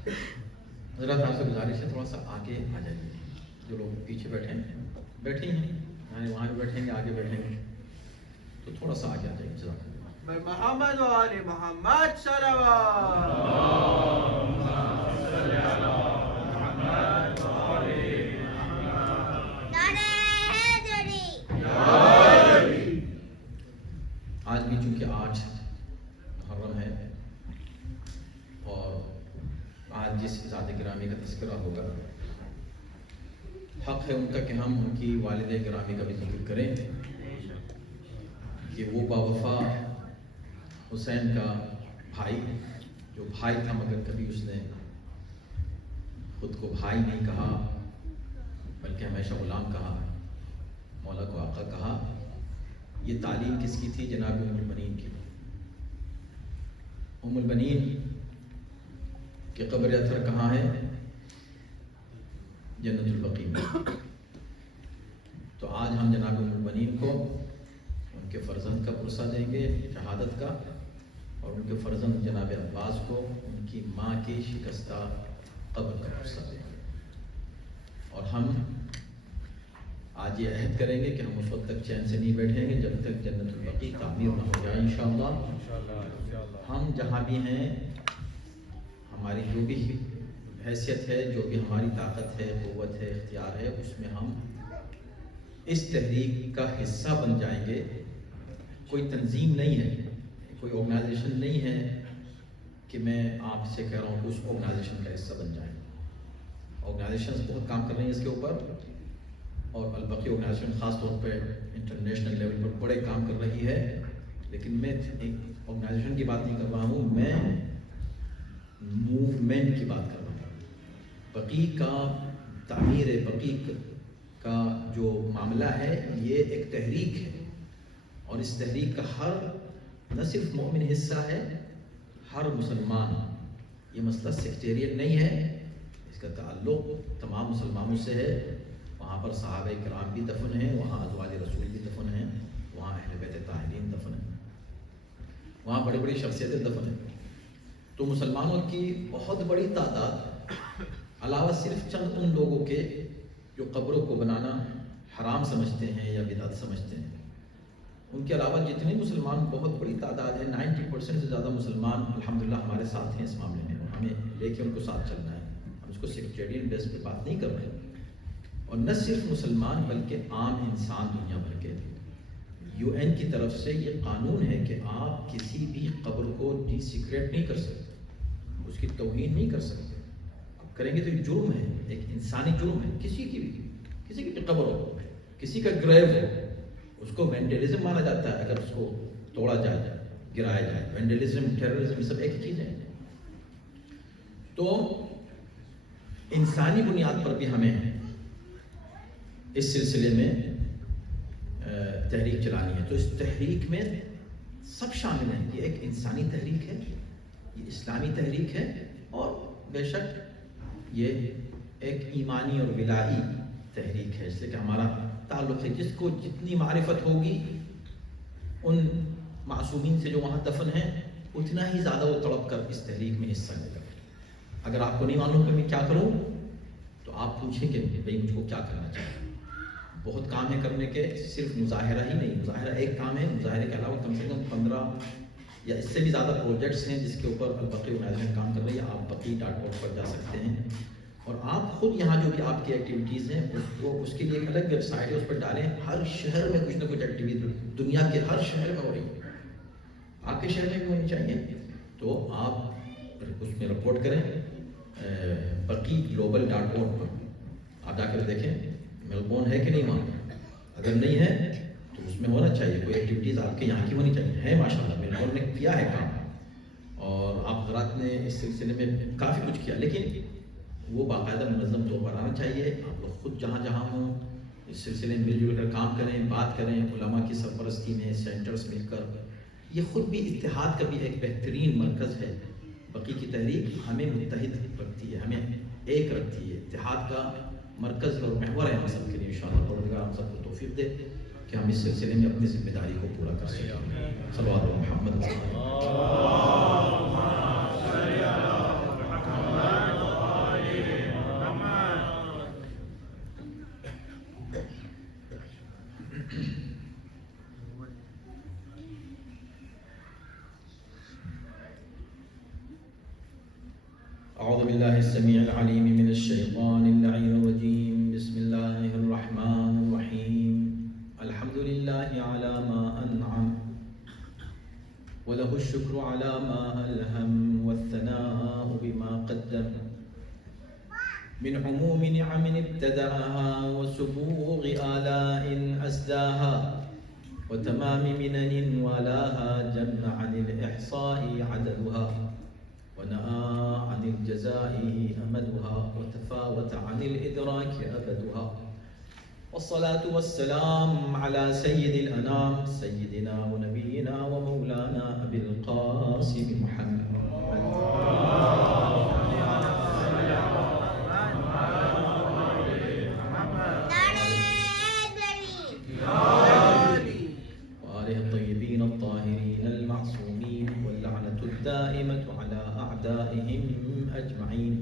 حضرات آپ سے گزارش ہے تھوڑا سا آگے آ جائیے، جو لوگ پیچھے بیٹھے بیٹھے ہیں یعنی وہاں بھی بیٹھیں گے آگے بیٹھیں گے تو تھوڑا سا آگے آ جائیے. جزاک اللہ. محمد و آل محمد صلوات. آج بھی چونکہ 8 محرم ہے اور آج جس ذات گرامی کا تذکرہ ہوگا حق ہے ان کا کہ ہم ان کی والد گرامی کا بھی ذکر کریں کہ وہ باوفا حسین کا بھائی جو بھائی تھا مگر کبھی اس نے خود کو بھائی نہیں کہا بلکہ ہمیشہ غلام کہا، مولا کو آقا کہا. یہ تعلیم کس کی تھی؟ جناب ام البنین کی. ام البنین کہ قبر اطہر کہاں ہے؟ جنت البقیع میں. تو آج ہم جناب ام البنین کو ان کے فرزند کا پرسہ دیں گے شہادت کا، اور ان کے فرزند جناب عباس کو ان کی ماں کی شکستہ قبر کا پرسہ دیں گے. اور ہم آج یہ عہد کریں گے کہ ہم اس وقت تک چین سے نہیں بیٹھیں گے جب تک جنت البقیع تعمیر نہ ہو جائے انشاءاللہ. ہم جہاں بھی ہیں ہماری جو بھی حیثیت ہے، جو بھی ہماری طاقت ہے، قوت ہے، اختیار ہے، اس میں ہم اس تحریک کا حصہ بن جائیں گے. کوئی تنظیم نہیں ہے، کوئی آرگنائزیشن نہیں ہے کہ میں آپ سے کہہ رہا ہوں کہ اس آرگنائزیشن کا حصہ بن جائیں. آرگنائزیشنز بہت کام کر رہی ہیں اس کے اوپر، اور البقیع آرگنائزیشن خاص طور پہ انٹرنیشنل لیول پر بڑے کام کر رہی ہے. لیکن میں ایک آرگنائزیشن کی بات نہیں کر رہا ہوں، میں موومنٹ کی بات کر رہا ہوں. بقیع کا تعمیر بقیع کا جو معاملہ ہے یہ ایک تحریک ہے، اور اس تحریک کا ہر نہ صرف مومن حصہ ہے، ہر مسلمان. یہ مسئلہ سیکٹیرین نہیں ہے، اس کا تعلق تمام مسلمانوں سے ہے. وہاں پر صحابہ کرام بھی دفن ہیں، وہاں ازواج رسول بھی دفن ہیں، وہاں اہل بیت طاہرین دفن ہیں، وہاں بڑی بڑی شخصیتیں دفن ہیں. تو مسلمانوں کی بہت بڑی تعداد علاوہ صرف چند ان لوگوں کے جو قبروں کو بنانا حرام سمجھتے ہیں یا بدعت سمجھتے ہیں، ان کے علاوہ جتنے مسلمان بہت بڑی تعداد ہے، 90% سے زیادہ مسلمان الحمدللہ ہمارے ساتھ ہیں اس معاملے میں، اور ہمیں لے کے ان کو ساتھ چلنا ہے. ہم اس کو سیکٹیرین بیس پہ بات نہیں کر رہے. اور نہ صرف مسلمان بلکہ عام انسان دنیا بھر کے. UN کی طرف سے یہ قانون ہے کہ آپ کسی بھی قبر کو ڈی سیکریٹ نہیں کر سکتے، اس کی توہین نہیں کر سکتے. آپ کریں گے تو یہ جرم ہے، ایک انسانی جرم ہے. کسی کی بھی قبر ہو، کسی کا گریو ہو، اس کو وینڈلزم مانا جاتا ہے اگر اس کو توڑا جائے، گرایا جائے. وینڈلزم، ٹیررزم سب ایک چیز ہے. تو انسانی بنیاد پر بھی ہمیں اس سلسلے میں تحریک چلانی ہے. تو اس تحریک میں سب شامل ہیں. یہ ایک انسانی تحریک ہے، یہ اسلامی تحریک ہے، اور بے شک یہ ایک ایمانی اور ولائی تحریک ہے. اس لیے کہ ہمارا تعلق ہے، جس کو جتنی معرفت ہوگی ان معصومین سے جو وہاں دفن ہیں اتنا ہی زیادہ وہ تڑپ کر اس تحریک میں حصہ لے گا. اگر آپ کو نہیں معلوم کہ میں کیا کروں تو آپ پوچھیں کہ بھائی مجھ کو کیا کرنا چاہیے. بہت کام ہے کرنے کے، صرف مظاہرہ ہی نہیں. مظاہرہ ایک کام ہے، مظاہرے کے علاوہ کم سے کم 15 یا اس سے بھی زیادہ پروجیکٹس ہیں جس کے اوپر البقیع آرگنائزیشن کام کر رہی ہے. آپ بقیع.org پر جا سکتے ہیں، اور آپ خود یہاں جو بھی آپ کی ایکٹیویٹیز ہیں اس کے لیے ایک الگ ویب سائٹ ہے، اس پر ڈالیں. ہر شہر میں کچھ نہ کچھ ایکٹیویٹی دنیا کے ہر شہر میں ہو رہی ہے، آپ کے شہر میں بھی ہونی چاہیے. تو آپ اس میں رپورٹ کریں بقیع.global.org پر. آپ جا کر دیکھیں میلبورن ہے کہ نہیں وہاں. اگر نہیں ہے تو اس میں ہونا چاہیے، کوئی ایکٹیویٹیز آپ کے یہاں کی ہونی چاہیے. ہے ماشاءاللہ میلبورن نے کیا ہے کام، اور آپ حضرات نے اس سلسلے میں کافی کچھ کیا، لیکن وہ باقاعدہ منظم طور پر آنا چاہیے. آپ لوگ خود جہاں جہاں ہوں اس سلسلے میں مل جل کر کام کریں، بات کریں، علماء کی سرپرستی میں سینٹرز مل کر. یہ خود بھی اتحاد کا بھی ایک بہترین مرکز ہے. بقیع کی تحریک ہمیں متحد رکھتی ہے، ہمیں ایک رکھتی ہے، اتحاد کا مرکز اور محور ہے ہم سب کے لیے. انشاءاللہ پروردگار ہم سب کو توفیق دے کہ ہم اس سلسلے میں اپنی ذمہ داری کو پورا کر سکیں. صلوات محمد. أعوذ بالله السميع العليم من الشيطان اللعين الرجيم. بسم الله الرحمن الرحيم. الحمد لله على ما أنعم وله الشكر على ما ألهم والثناء بما قدم من عموم نعم ابتدأها وسبوغ آلاء أسداها وتمام منن والاها جن عن الإحصاء عددها ونأى عن الجزاء أمدها وتفاوت عن الإدراك أبدها والصلاة والسلام على سيد الأنام سيدنا ونبينا ومولانا أبي القاسم محمد. وآله الطيبين الطاهرين المعصومين واللعنة الدائمة على أعدائهم أجمعين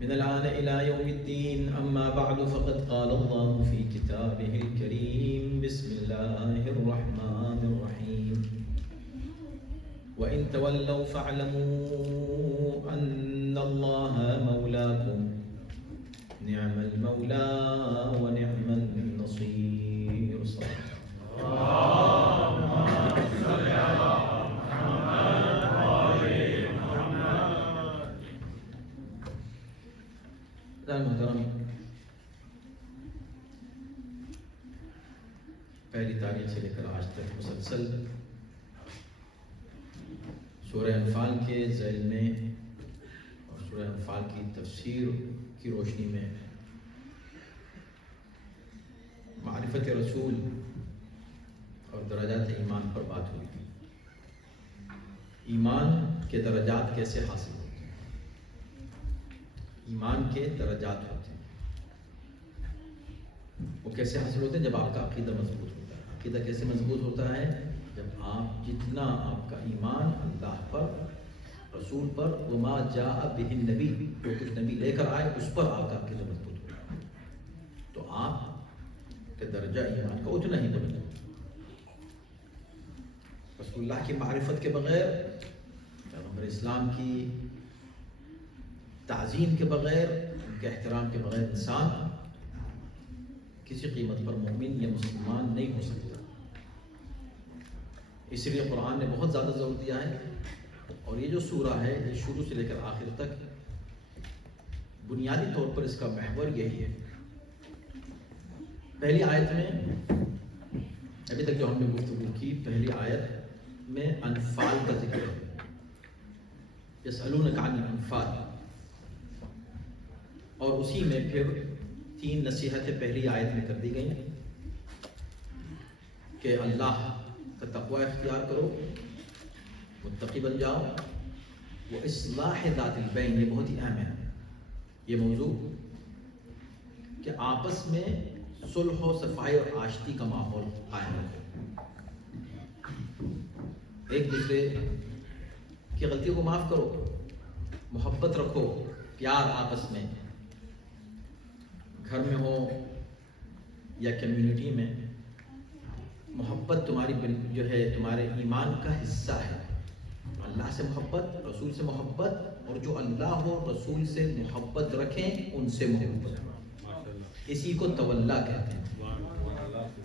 من الآن إلى يوم الدين. أما بعد فقد قال الله في كتابه الكريم بسم الله الرحمن الرحيم وإن تولوا فاعلموا أن الله مولاكم نعم المولى ونعم النصير. صلى محترم، پہلی تاریخ سے لے کر آج تک مسلسل سورہ انفال کے ذیل میں اور سورہ انفال کی تفسیر کی روشنی میں معرفت رسول اور درجات ایمان پر بات ہوئی تھی. ایمان کے درجات کیسے حاصل ہوتے ہیں؟ ایمان کے درجات ہوتے ہیں. وہ کیسے حاصل ہوتے ہیں؟ جب آپ کا عقیدہ مضبوط ہوتا ہے. عقیدہ کیسے مضبوط ہوتا ہے؟ جب آپ جتنا آپ کا ایمان اللہ پر، رسول پر، وما جاء بہ النبی، جو کچھ نبی لے کر آئے اس پر آپ کا عقیدہ مضبوط ہوتا ہے تو آپ کا درجہ ایمان کا اتنا ہی بلند ہوتا ہے. رسول اللہ کی معرفت کے بغیر، پیغمبر اسلام کی تعظیم کے بغیر، ان کے احترام کے بغیر انسان کسی قیمت پر مومن یا مسلمان نہیں ہو سکتا. اس لیے قرآن نے بہت زیادہ زور دیا ہے، اور یہ جو سورہ ہے یہ شروع سے لے کر آخر تک بنیادی طور پر اس کا محور یہی ہے. پہلی آیت میں ابھی تک جو ہم نے گفتگو کی، پہلی آیت میں انفال کا ذکر ہے. یسألونک عن الانفال، اور اسی میں پھر 3 نصیحتیں پہلی آیت میں کر دی گئی کہ اللہ کا تقوی اختیار کرو، متقی بن جاؤ، وہ اصلاح ذات البین. یہ بہت ہی اہم ہے یہ موضوع کہ آپس میں صلح و صفائی اور آشتی کا ماحول قائم رکھو، ایک دوسرے کی غلطیوں کو معاف کرو، محبت رکھو، پیار آپس میں، گھر میں ہو یا کمیونٹی میں. محبت تمہاری جو ہے تمہارے ایمان کا حصہ ہے. اللہ سے محبت، رسول سے محبت، اور جو اللہ و رسول سے محبت رکھیں ان سے محبت. اسی کو تولا کہتے ہیں.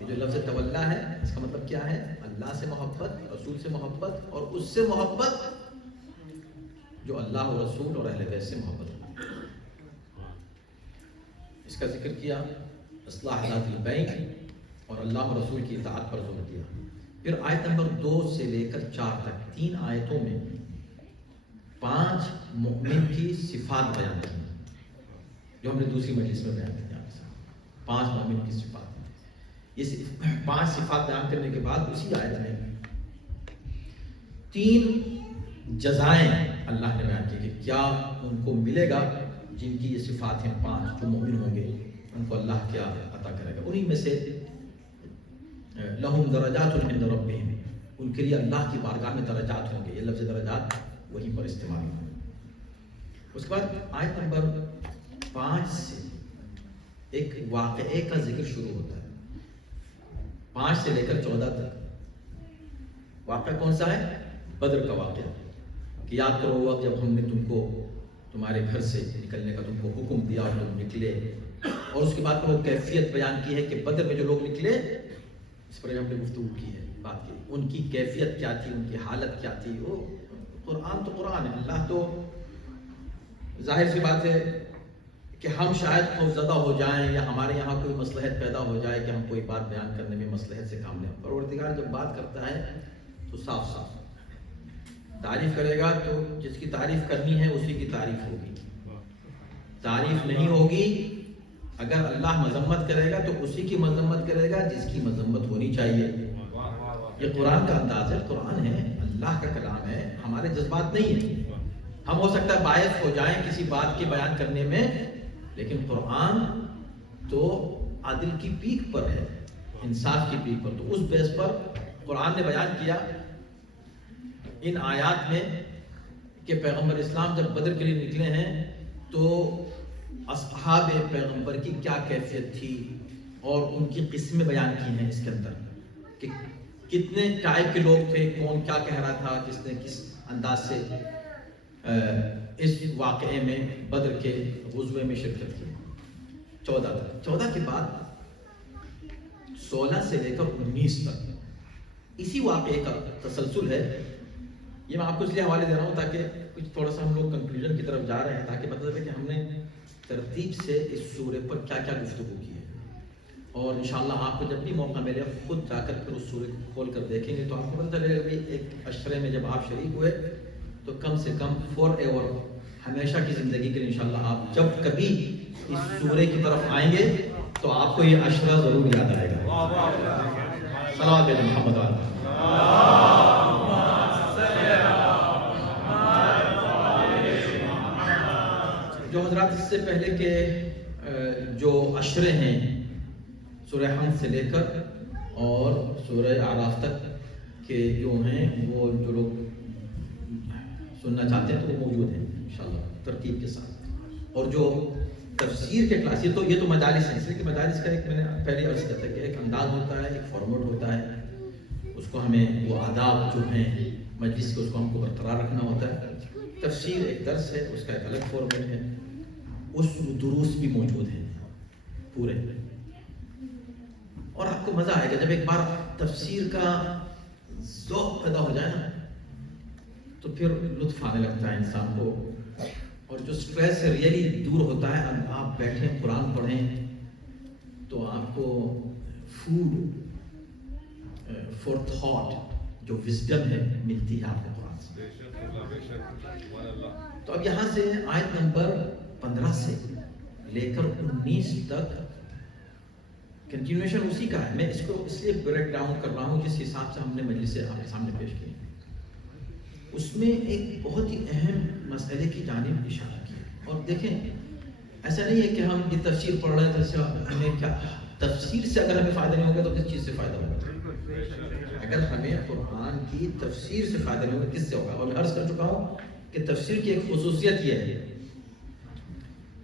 یہ جو لفظ تولا ہے اس کا مطلب کیا ہے؟ اللہ سے محبت، رسول سے محبت، اور اس سے محبت جو اللہ و رسول اور اہل بیت سے محبت رکھتے. اس کا ذکر کیا، اصلاح ذات البین اور اللہ و رسول کی اطاعت پر زور دیا. پھر آیت نمبر 2 سے لے کر 4 تک 3 آیتوں میں 5 مؤمن کی صفات بیان کی جو ہم نے دوسری مجلس میں بیان کی. 5 مؤمن کی صفات. یہ 5 صفات بیان کرنے کے بعد اسی آیت میں 3 جزائیں اللہ نے بیان کی کہ کیا ان کو ملے گا جن کی یہ صفات ہیں. 5 جو مومن ہوں گے ان کو اللہ کیا عطا کرے گا. انہی میں سے لہم درجات عند ربہم، ان کے لیے اللہ کی بارگاہ میں درجات ہوں گے. یہ لفظ درجات وہیں پر استعمال ہوں گے. اس کے بعد آیت نمبر 5 سے ایک واقعے کا ذکر شروع ہوتا ہے. 5 سے لے کر 14 تک واقعہ کون سا ہے؟ بدر کا واقعہ. کہ یاد کرو وقت جب ہم نے تم کو تمہارے گھر سے نکلنے کا تم کو حکم دیا اور تم نکلے، اور اس کے بعد وہ کیفیت بیان کی ہے کہ بدر میں جو لوگ نکلے، اس پر ہم نے گفتگو کی ہے، بات کی، ان کی کیفیت کیا تھی، ان کی حالت کیا تھی۔ وہ قرآن تو قرآن ہے، اللہ تو ظاہر سی بات ہے کہ ہم شاید خوفزدہ ہو جائیں یا ہمارے یہاں کوئی مصلحت پیدا ہو جائے کہ ہم کوئی بات بیان کرنے میں مصلحت سے کام لیں، پروردگار جب بات کرتا ہے تو صاف صاف تعریف کرے گا، تو جس کی تعریف کرنی ہے اسی کی تعریف ہوگی، تعریف نہیں ہوگی۔ اگر اللہ مذمت کرے گا تو اسی کی مذمت کرے گا جس کی مذمت ہونی چاہیے۔ یہ قرآن کا انداز ہے، قرآن ہے، اللہ کا کلام ہے، ہمارے جذبات نہیں ہیں۔ ہم ہو سکتا ہے باعث ہو جائیں کسی بات کے بیان کرنے میں، لیکن قرآن تو عدل کی پیک پر ہے، انصاف کی پیک پر، تو اس بیس پر قرآن نے بیان کیا ان آیات میں کہ پیغمبر اسلام جب بدر کے لیے نکلے ہیں تو اصحاب پیغمبر کی کیا کیفیت تھی، اور ان کی قسمیں بیان کی ہیں اس کے اندر کہ کتنے ٹائپ کے لوگ تھے، کون کیا کہہ رہا تھا، کس نے کس انداز سے اس واقعے میں بدر کے غزوے میں شرکت کی۔ 14 کے بعد 16 سے لے کر 19 تک اسی واقعے کا تسلسل ہے۔ یہ میں آپ کو اس لیے حوالے دے رہا ہوں تاکہ کچھ تھوڑا سا ہم لوگ کنکلوژن کی طرف جا رہے ہیں، تاکہ پتہ چلے کہ ہم نے ترتیب سے اس سورے پر کیا کیا گفتگو کی ہے، اور انشاءاللہ آپ کو جب بھی موقع ملے خود جا کر پھر اس سورے کو کھول کر دیکھیں گے تو آپ کو پتہ چلے گا کہ ایک اشرے میں جب آپ شریک ہوئے تو کم سے کم فور ایور، ہمیشہ کی زندگی کے لیے انشاءاللہ آپ جب کبھی اس سورے کی طرف آئیں گے تو آپ کو یہ اشرہ ضرور یاد آئے گا۔ صلوات علی محمد علیہ۔ جو حضرات اس سے پہلے کے جو اشرے ہیں سورہ حمد سے لے کر اور سورہ اعراف تک کے جو ہیں، وہ جو لوگ سننا چاہتے ہیں تو وہ موجود ہیں انشاءاللہ ترتیب کے ساتھ۔ اور جو تفسیر کے کلاس، یہ تو مجالس ہیں، اس لیے کہ مجالس کا ایک میں نے پہلے عرض کیا تھا کہ ایک انداز ہوتا ہے، ایک فارمیٹ ہوتا ہے، اس کو ہمیں وہ آداب جو ہیں مجلس کے اس کو ہم کو برقرار رکھنا ہوتا ہے۔ تفسیر ایک درس ہے، اس کا ایک الگ فارمیٹ ہے، اس دروس بھی موجود ہیں پورے، اور آپ کو مزہ آئے گا جب ایک بار تفسیر کا ذوق پیدا ہو جائے نا تو پھر لطف آنے لگتا ہے انسان کو، اور جو سٹریس سے ریئلی دور ہوتا ہے۔ آپ بیٹھیں قرآن پڑھیں تو آپ کو فوڈ فور تھاٹ جو وزڈم ہے ملتی ہے آپ کو قرآن سے۔ تو اب یہاں سے آیت نمبر 15 سے لے کر 19 تک کنٹینیوشن اسی کا ہے۔ میں اس کو اس لیے بریک ڈاؤن کر رہا ہوں جس حساب سے ہم نے مجلس سے آپ کے سامنے پیش کی، اس میں ایک بہت ہی اہم مسئلے کی جانب اشارہ کیا۔ اور دیکھیں ایسا نہیں ہے کہ ہم یہ تفسیر پڑھ رہے ہیں تو ہمیں کیا تفسیر سے اگر ہمیں فائدہ نہیں ہوگا تو کس چیز سے فائدہ ہوگا؟ اگر ہمیں قرآن کی تفسیر سے فائدہ نہیں ہوگا کس سے ہوگا؟ اور میں عرض کر چکا ہوں کہ تفسیر کی ایک خصوصیت یہ ہے،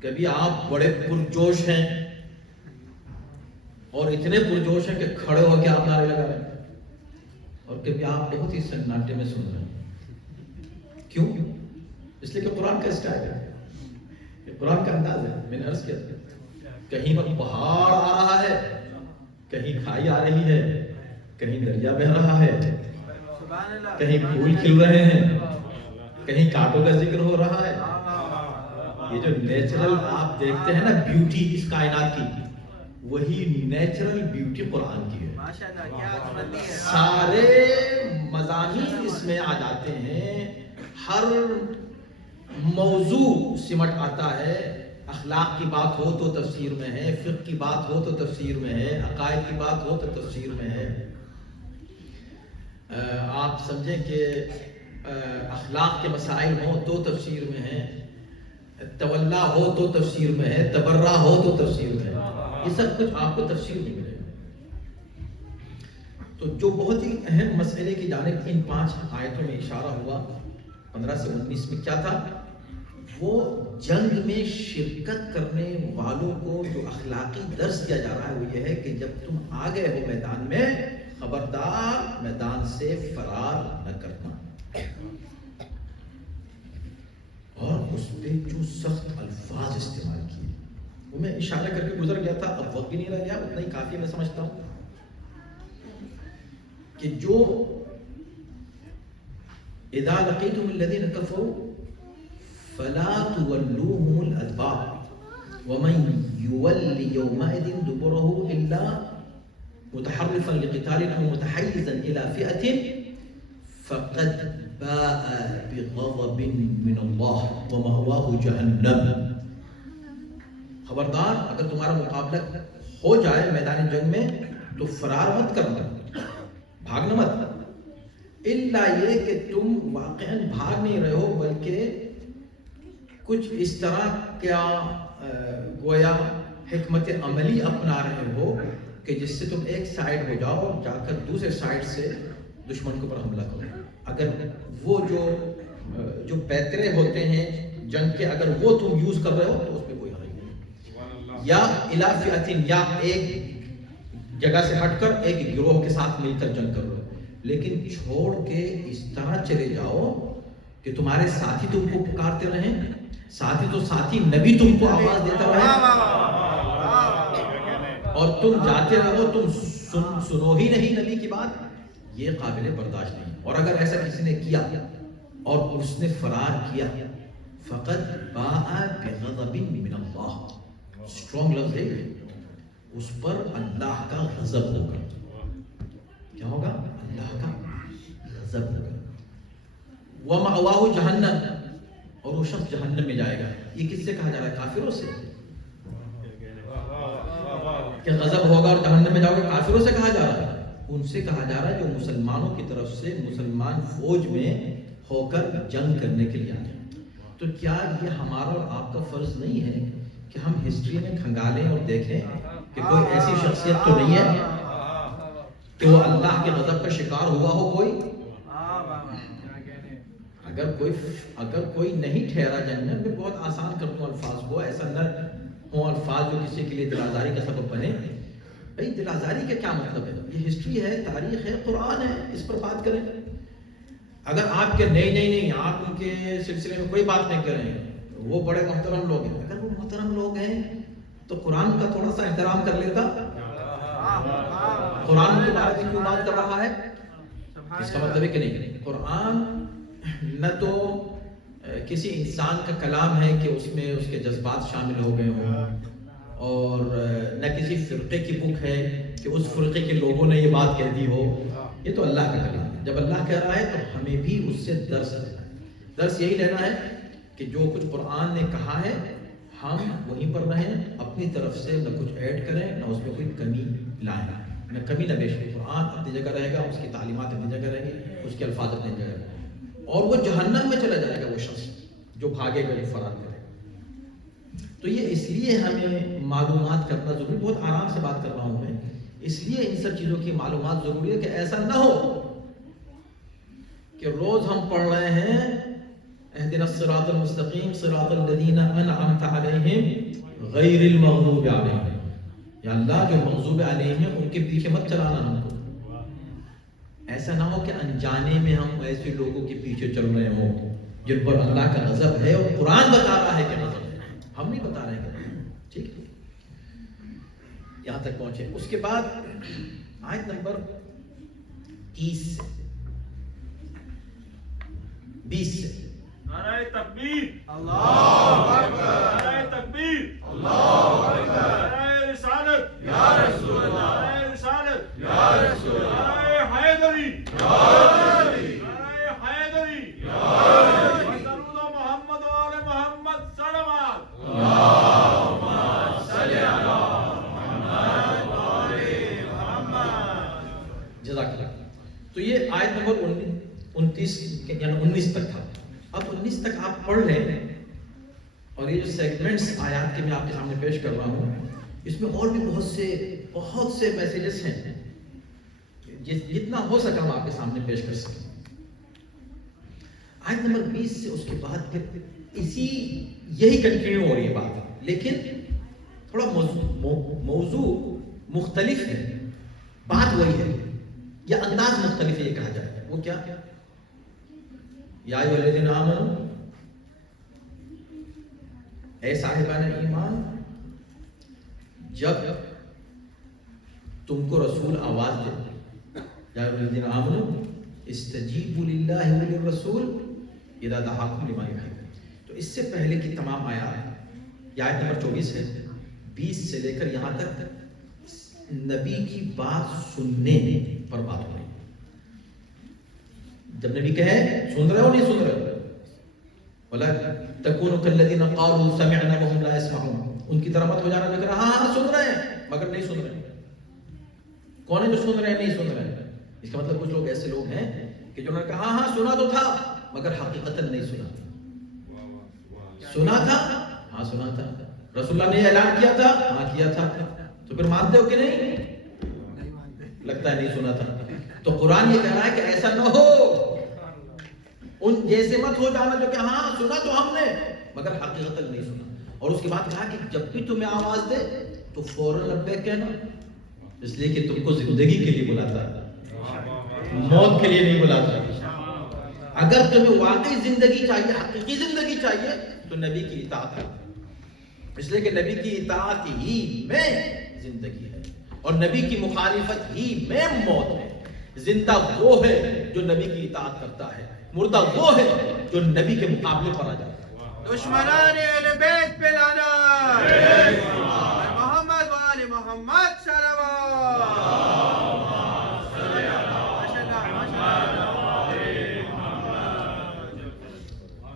کبھی آپ بڑے پرجوش ہیں اور اتنے پرجوش ہیں کہ کھڑے ہو کے آپ نعرے لگا رہے ہیں، اور کبھی آپ بہت ہی سناٹے میں سن رہے ہیں۔ کیوں؟ اس لیے کہ قرآن کا اسٹائل ہے، یہ قرآن کا انداز ہے۔ میں نے عرض کیا تھا کہیں پر پہاڑ آ رہا ہے، کہیں کھائی آ رہی ہے، کہیں دریا بہ رہا ہے، کہیں پھول کھل رہے ہیں، کہیں کانٹوں کا ذکر ہو رہا ہے۔ یہ جو نیچرل آپ دیکھتے ہیں نا بیوٹی اس کائنات کی، وہی نیچرل بیوٹی قرآن کی ہے۔ سارے مضامین اس میں آ جاتے ہیں، ہر موضوع سمٹ آتا ہے۔ اخلاق کی بات ہو تو تفسیر میں ہے، فقہ کی بات ہو تو تفسیر میں ہے، عقائد کی بات ہو تو تفسیر میں ہے۔ آپ سمجھیں کہ اخلاق کے مسائل ہوں تو تفسیر میں ہے، تولا ہو تو تفسیر میں ہے، تبرہ ہو تو تفسیر میں ہے۔ یہ سب کچھ آپ کو تفسیر میں ملے گا۔ تو جو بہت ہی اہم مسئلے کی جانب ان 5 آیتوں میں اشارہ ہوا 15 سے 19 میں کیا تھا؟ وہ جنگ میں شرکت کرنے والوں کو جو اخلاقی درس دیا جا رہا ہے وہ یہ ہے کہ جب تم آ گئے ہو میدان میں، خبردار میدان سے فرار نہ کرنا، اور اس پہ جو سخت الفاظ استعمال کیے وہ میں اشارہ کر کے گزر گیا تھا، اب وقت بھی نہیں رہ گیا، اتنا ہی کافی میں سمجھتا ہوں کہ جو اذا لقيتم الذين كفروا فلا تولوهم الادبار ومن يولي يومئذ دبره الا متحرفا لقتال او متحيزا الى فئة فقد باء بغضب من الله ومأواه جهنم. خبردار اگر تمہارا مقابلہ ہو جائے میدان جنگ میں تو فرار مت کرنا، بھاگنا مت، الا یہ کہ تم واقعاً بھاگ نہیں رہے ہو بلکہ کچھ اس طرح کیا گویا حکمت عملی اپنا رہے ہو کہ جس سے تم ایک سائیڈ ہو جاؤ اور جا کر دوسرے سائیڈ سے دشمن کے اوپر حملہ کرو. اگر وہ جو پیترے ہوتے ہیں جنگ کے اگر وہ تم یوز کر رہے ہو تو اس میں کوئی حرج نہیں، یا الی فئۃ، یا ایک جگہ سے ہٹ کر ایک گروہ کے ساتھ مل کر جنگ کر رہے ہو، لیکن چھوڑ کے اس طرح چلے جاؤ کہ تمہارے ساتھی تم کو پکارتے رہیں، ساتھی تو ساتھی نبی تم کو آواز دیتا رہے اور تم جاتے رہو، تم سنو ہی نہیں نبی کی بات، یہ قابل برداشت نہیں. اور اگر ایسا کسی نے کیا اور اس نے فرار کیا فقط باء بغضب من اللہ، اسٹرانگ لفظ ہے، اس پر اللہ کا غضب ہوگا. کیا ہوگا؟ اللہ کا غضب ہوگا. وَمَأْوَاهُ جَهَنَّمَ، اور وہ شخص جہنم میں جائے گا. یہ کس سے کہا جا رہا ہے؟ کافروں سے کہ غضب ہوگا اور جہنم میں جاؤ گے. کافروں سے کہا جا رہا ہے، ان سے کہا جا رہا ہے جو مسلمانوں کی طرف سے مسلمان فوج میں ہو کر جنگ کرنے کے لیے آئے. تو کیا یہ ہمارا اور آپ کا فرض نہیں ہے کہ ہم ہسٹری میں کھنگالیں اور دیکھیں کہ کوئی ایسی شخصیت تو نہیں ہے کہ وہ اللہ کے غضب کا شکار ہوا ہو؟ کوئی اگر کوئی نہیں ٹھہرا جنگ میں، میں بہت آسان کر دوں الفاظ کو، ایسا نہ ہوں الفاظ جو کسی کے لیے دل آزاری کا سبب بنے. بھائی دل آزاری کا کیا مطلب ہے؟ یہ ہسٹری ہے، تاریخ ہے، قرآن ہے، اس پر بات کریں. اگر آپ کے نہیں آپ ان کے سلسلے میں کوئی بات نہیں کریں، وہ بڑے محترم لوگ ہیں، اگر وہ محترم لوگ ہیں تو قرآن کا تھوڑا سا احترام کر لیتا. قرآن کے بارے میں کیوں بات کر رہا ہے؟ اس کا مطلب ہے کہ نہیں، قرآن نہ تو کسی انسان کا کلام ہے کہ اس میں اس کے جذبات شامل ہو گئے ہوں، اور نہ کسی فرقے کی بک ہے کہ اس فرقے کے لوگوں نے یہ بات کہہ دی ہو. یہ تو اللہ کا کلام ہے. جب اللہ کہہ رہا ہے تو ہمیں بھی اس سے درس یہی لینا ہے کہ جو کچھ قرآن نے کہا ہے ہم وہیں پر رہیں، اپنی طرف سے نہ کچھ ایڈ کریں نہ اس میں کوئی کمی لائیں، نہ کمی نہ بیش. قرآن اپنی جگہ رہے گا، اس کی تعلیمات اپنی جگہ رہیں گی، اس کے الفاظ اپنی جگہ رہیں گے، اور وہ جہنم میں چلا جائے گا وہ شخص جو بھاگے گا، جو فرار کرے گا. تو یہ اس لیے ہمیں معلومات کرنا ضروری. بہت آرام سے بات کر رہا ہوں میں، اس لیے ان سب چیزوں کی معلومات ضروری ہے کہ ایسا نہ ہو کہ روز ہم پڑھ رہے ہیں اهدنا الصراط المستقیم صراط الذین انعمت علیہم غیر المغضوب علیہم. یا اللہ جو مغضوب علیہم ہیں ان کے پیچھے مت چلانا ہم کو. ایسا نہ ہو کہ انجانے میں ہم ایسے لوگوں کے پیچھے چل رہے ہوں جن پر اللہ کا غضب ہے اور قرآن بتا رہا ہے کہ غضب ہے، ہم نہیں بتا رہے ہیں. ٹھیک ہے، یہاں تک پہنچے. اس کے بعد آیت نمبر 30 سے 20 سے نعرہ تکبیر، اللہ اکبر، نعرہ تکبیر، اللہ اکبر، نعرہ رسالت یا رسول اللہ، نعرہ رسالت یا رسول اللہ، نعرہ حیدری یا حیدری، نعرہ حیدری یا حیدری، درود محمد و آل محمد صلوات، اللہم صلی علی محمد و آل محمد. جزاک اللہ. تو یہ آیت نمبر 29 یعنی 19 تک تھا. اب 19 تک آپ پڑھ لیں، اور یہ جو سیگمنٹس آیات کے میں آپ کے سامنے پیش کر رہا ہوں اس میں اور بھی بہت سے میسیجز ہیں، جتنا ہو سکا ہم آپ کے سامنے پیش کر سکیں. آیت نمبر 20 سے اس کے بعد پھر یہی کنٹینیو ہو رہی ہے بات، لیکن تھوڑا موضوع مختلف ہے، بات وہی ہے یا انداز مختلف ہے. یہ کہا جائے وہ کیا؟ یا ایھا الذین آمنوا اے صاحبان ایمان، جب تم کو رسول آواز دے، یا ایھا الذین آمنوا استجیبوا للہ وللرسول اذا دعاکم لما یحییکم، تو اس سے پہلے کی تمام آیات، یہ آیت نمبر 24 ہے، 20 سے لے کر یہاں تک نبی کی بات سننے پر بات ہو رہی ہے۔ جب نبی کہے سن رہے ہو نہیں سن رہے ہو، وَلَا تَكُونُوا كَالَّذِينَ قَالُوا سَمِعْنَا وَهُمْ لَا يَسْمَعُونَ، ان کی طرح مت ہو جانا جو کہہ رہا ہاں سن رہے ہیں مگر نہیں سن رہے ہیں۔ کون ہے جو سن رہے ہیں نہیں سن رہے ہیں؟ اس کا مطلب کچھ لوگ ایسے لوگ ہیں کہ جو نے کہا ہاں سنا تو تھا مگر حقیقتاً نہیں سنا۔ سنا تھا، ہاں سنا تھا، رسول اللہ نے اعلان کیا تھا، ہاں کیا تھا، تو پھر مانتے ہو کہ نہیں؟ لگتا ہے نہیں سنا تھا۔ تو قرآن یہ کہہ رہا ہے کہ ایسا نہ ہو، ان جیسے مت ہو جانا جو کہ ہاں سنا تو ہم نے مگر حقیقتاً نہیں سنا۔ اور اس کے بعد کہا کہ جب بھی تمہیں آواز دے تو فوراً لبیک کہنا، اس لیے کہ تم کو زندگی کے لیے بلاتا ہے، موت کے لیے نہیں بلاتا۔ اگر تمہیں واقعی زندگی چاہیے، حقیقی زندگی چاہیے تو نبی کی اطاعت ہے، اس لیے کہ نبی کی اطاعت ہی میں زندگی ہے اور نبی کی مخالفت ہی میں موت ہے۔ زندہ وہ ہے جو نبی کی اطاعت کرتا ہے، مردہ وہ ہے جو نبی کے مقابلے پر آ جاتا ہے۔ دشمنان اہل بیت پہ لانا، محمد و آل محمد صلوات۔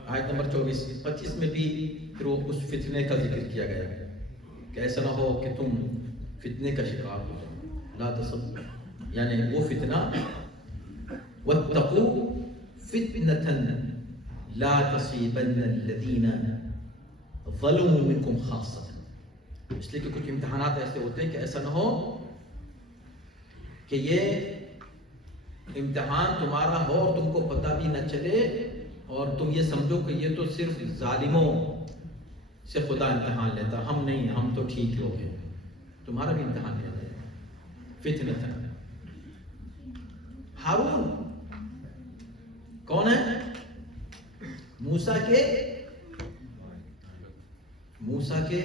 آیت نمبر 24-25 میں بھی پھر وہ اس فتنے کا ذکر کیا گیا ہے کہ ایسا نہ ہو کہ تم فتنے کا شکار ہو جاؤ، لا تصب، یعنی وہ فتنہ، واتقوا فتنة لا تصيبن الذين ظلموا منكم خاصة، اس لیے کہ کچھ امتحانات ایسے ہوتے ہیں کہ ایسا نہ ہو کہ یہ امتحان تمہارا ہو اور تم کو پتہ بھی نہ چلے اور تم یہ سمجھو کہ یہ تو صرف ظالموں سے خدا امتحان لیتا، ہم نہیں، ہم تو ٹھیک لوگ ہیں، تمہارا بھی امتحان لیتا ہے۔ فتنہ ہارون کون ہے؟ موسیٰ کے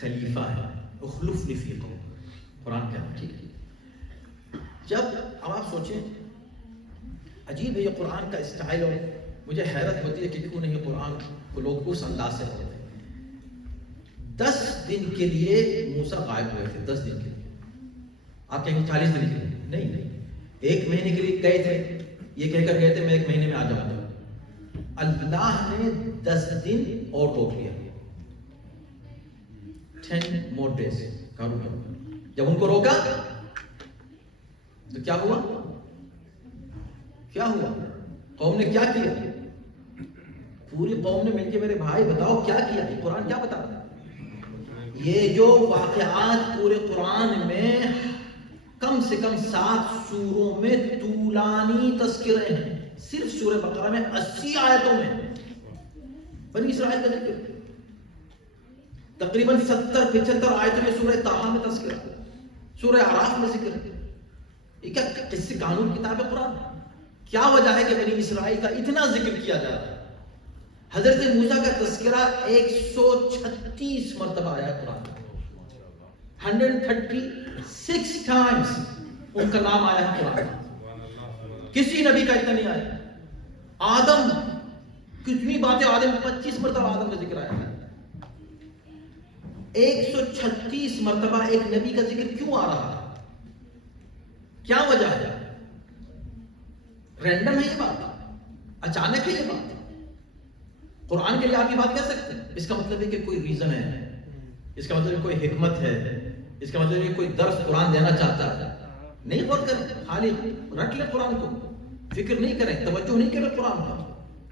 خلیفہ ہے، اخلفنی فی قوم، قرآن کہتا ہے، ٹھیک ہے۔ جب اب آپ سوچیں، عجیب ہے یہ قرآن کا اسٹائل، اور مجھے حیرت ہوتی ہے کہ کیوں نہیں قرآن کو لوگ اس انداز سے پڑھتے ہیں۔ 10 دن کے لیے موسیٰ غائب ہوئے تھے، 10 دن کے لیے، آپ کہیں گے 40 دن کے لیے، نہیں، 1 مہینے کے لیے گئے تھے، یہ کہہ کر گئے تھے میں 1 مہینے میں آ جاؤں گا۔ اللہ نے 10 دن اور روک لیا، 10 more days کا روکا۔ جب ان کو روکا تو کیا ہوا؟ قوم نے کیا کیا؟ پوری قوم نے مل کے، میرے بھائی بتاؤ کیا کیا؟ یہ قرآن کیا بتا رہا ہے؟ یہ جو واقعات پورے قرآن میں کم سے کم 7 سوروں میں طولانی تذکرے ہیں، صرف سورہ بقرہ میں 80 آیتوں میں بنی اسرائیل کا ذکر، تقریباً 70-75 آیتوں میں سورہ طٰہٰ میں تذکرہ، سورہ اعراف میں ذکر۔ یہ کیا قصے قانون کتاب ہے قرآن؟ کیا وجہ ہے کہ بنی اسرائیل کا اتنا ذکر کیا جا رہا ہے؟ حضرت موسیٰ کا تذکرہ 136 مرتبہ آیا ہے قرآن، 136 times ان کا نام آیا ہے قرآن۔ کسی نبی کا اتنا نہیں آیا۔ آدم، کتنی باتیں آدم، 25 مرتبہ آدم کا ذکر آیا ہے۔ 136 مرتبہ ایک نبی کا ذکر کیوں آ رہا ہے؟ کیا وجہ ہے؟ رینڈم ہے یہ بات؟ اچانک ہے یہ بات؟ قرآن کے لیے آپ یہ بات کہہ سکتے ہیں؟ اس کا مطلب ہے کہ کوئی ریزن ہے، اس کا مطلب ہے کوئی حکمت ہے، اس کا مطلب ہے کوئی درس قرآن دینا چاہتا ہے۔ نہیں غور کریں، خالی رکھ لیں قرآن کو، فکر نہیں کریں، توجہ نہیں کریں قرآن کا۔